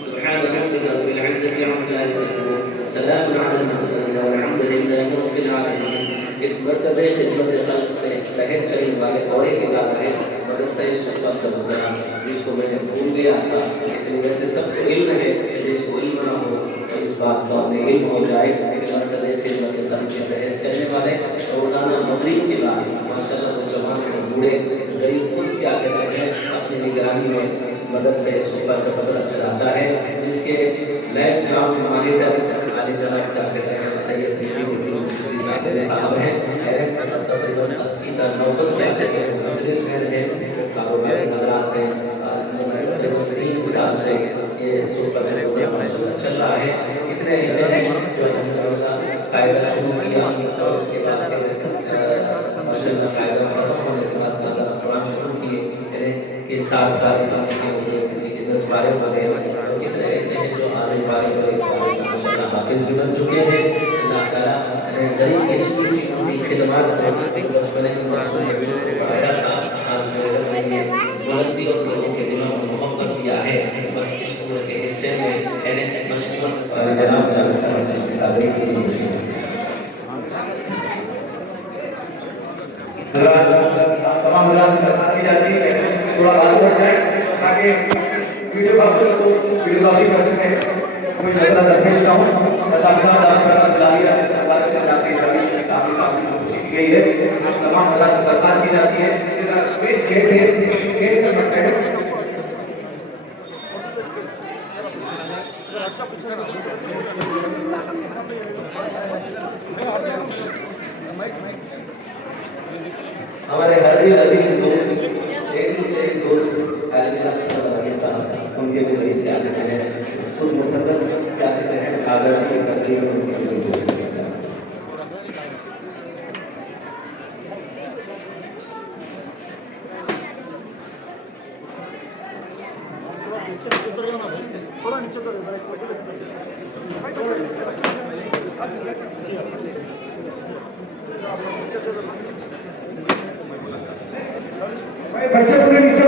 سبحان ربك رب العزة عما يصفون سلام على المرسلين والحمد لله رب العالمين اس مرکز خدمت خلق میں رہن چلنے والے دورے کے نام ہے مدرسہ سلطان چلوترا جس کو میں نے بھول گیا تھا اس لیے ویسے سب کو علم ہے جس کو علم نہ ہو تو اس بات کا انہیں علم ہو جائے کہ مرکز خدمت خلق میں رہن چلنے والے روزانہ مغرب کے بعد ماشاءاللہ وہ جوان بوڑھے غریب خود کیا کہتے ہیں اپنی نگرانی میں مدرسہ صوبہ چپترا چلاتا ہے جس کے لائف گراؤنڈ مانیٹر عالی جناب کیا کہتے ہیں سید صاحب ہیں تقریباً 80 تا 90 میں مجلس میں رہے کاروباری حضرات ہیں 3 سال سے یہ صوبہ چپترا چل رہا ہے اتنے ایسے ہیں جو الحمدللہ قاعدہ شروع کیا اور اس کے بعد ماشاءاللہ قاعدہ فرسوں نے ساتھ نظر قرآن شروع کیے کہ 7 سال کسی کے ہوتے کسی کے 10 بارے وغیرہ اتنے ایسے ہیں جو آنے بارے ماشاءاللہ حافظ بھی بن چکے ہیں اللہ تعالیٰ ذریعہ کشمیر کی خدمات میں بچپنے کے معصوم بچوں کو آیا تھا آج میرے گھر میں یہ بلندی اور لوگوں کے دلوں میں محبت دیا ہے بس اس عمر کے حصے میں یعنی مشکل سارے جناب جانے سارے جس کے ساتھ کے لیے مشکل تمام حضرات کی بات کی جاتی ہے تھوڑا بات ہو جائے تاکہ ویڈیوگرافی کرنے میں کوئی نظر درپیش نہ ہو اللہ کا دلالیہ سرکار سے اللہ کی کافی خوشی کی گئی ہے تمام حضرات سے درخواست کی جاتی ہے پیش کھیل کر سکتے ہیں ہمارے عزیز دوست ایک دوست ان کے بھی کیا کہتے ہیں خود مصدق کیا کہتے ہیں حاضر کی تقریب بچے پورے نیچے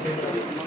Gracias.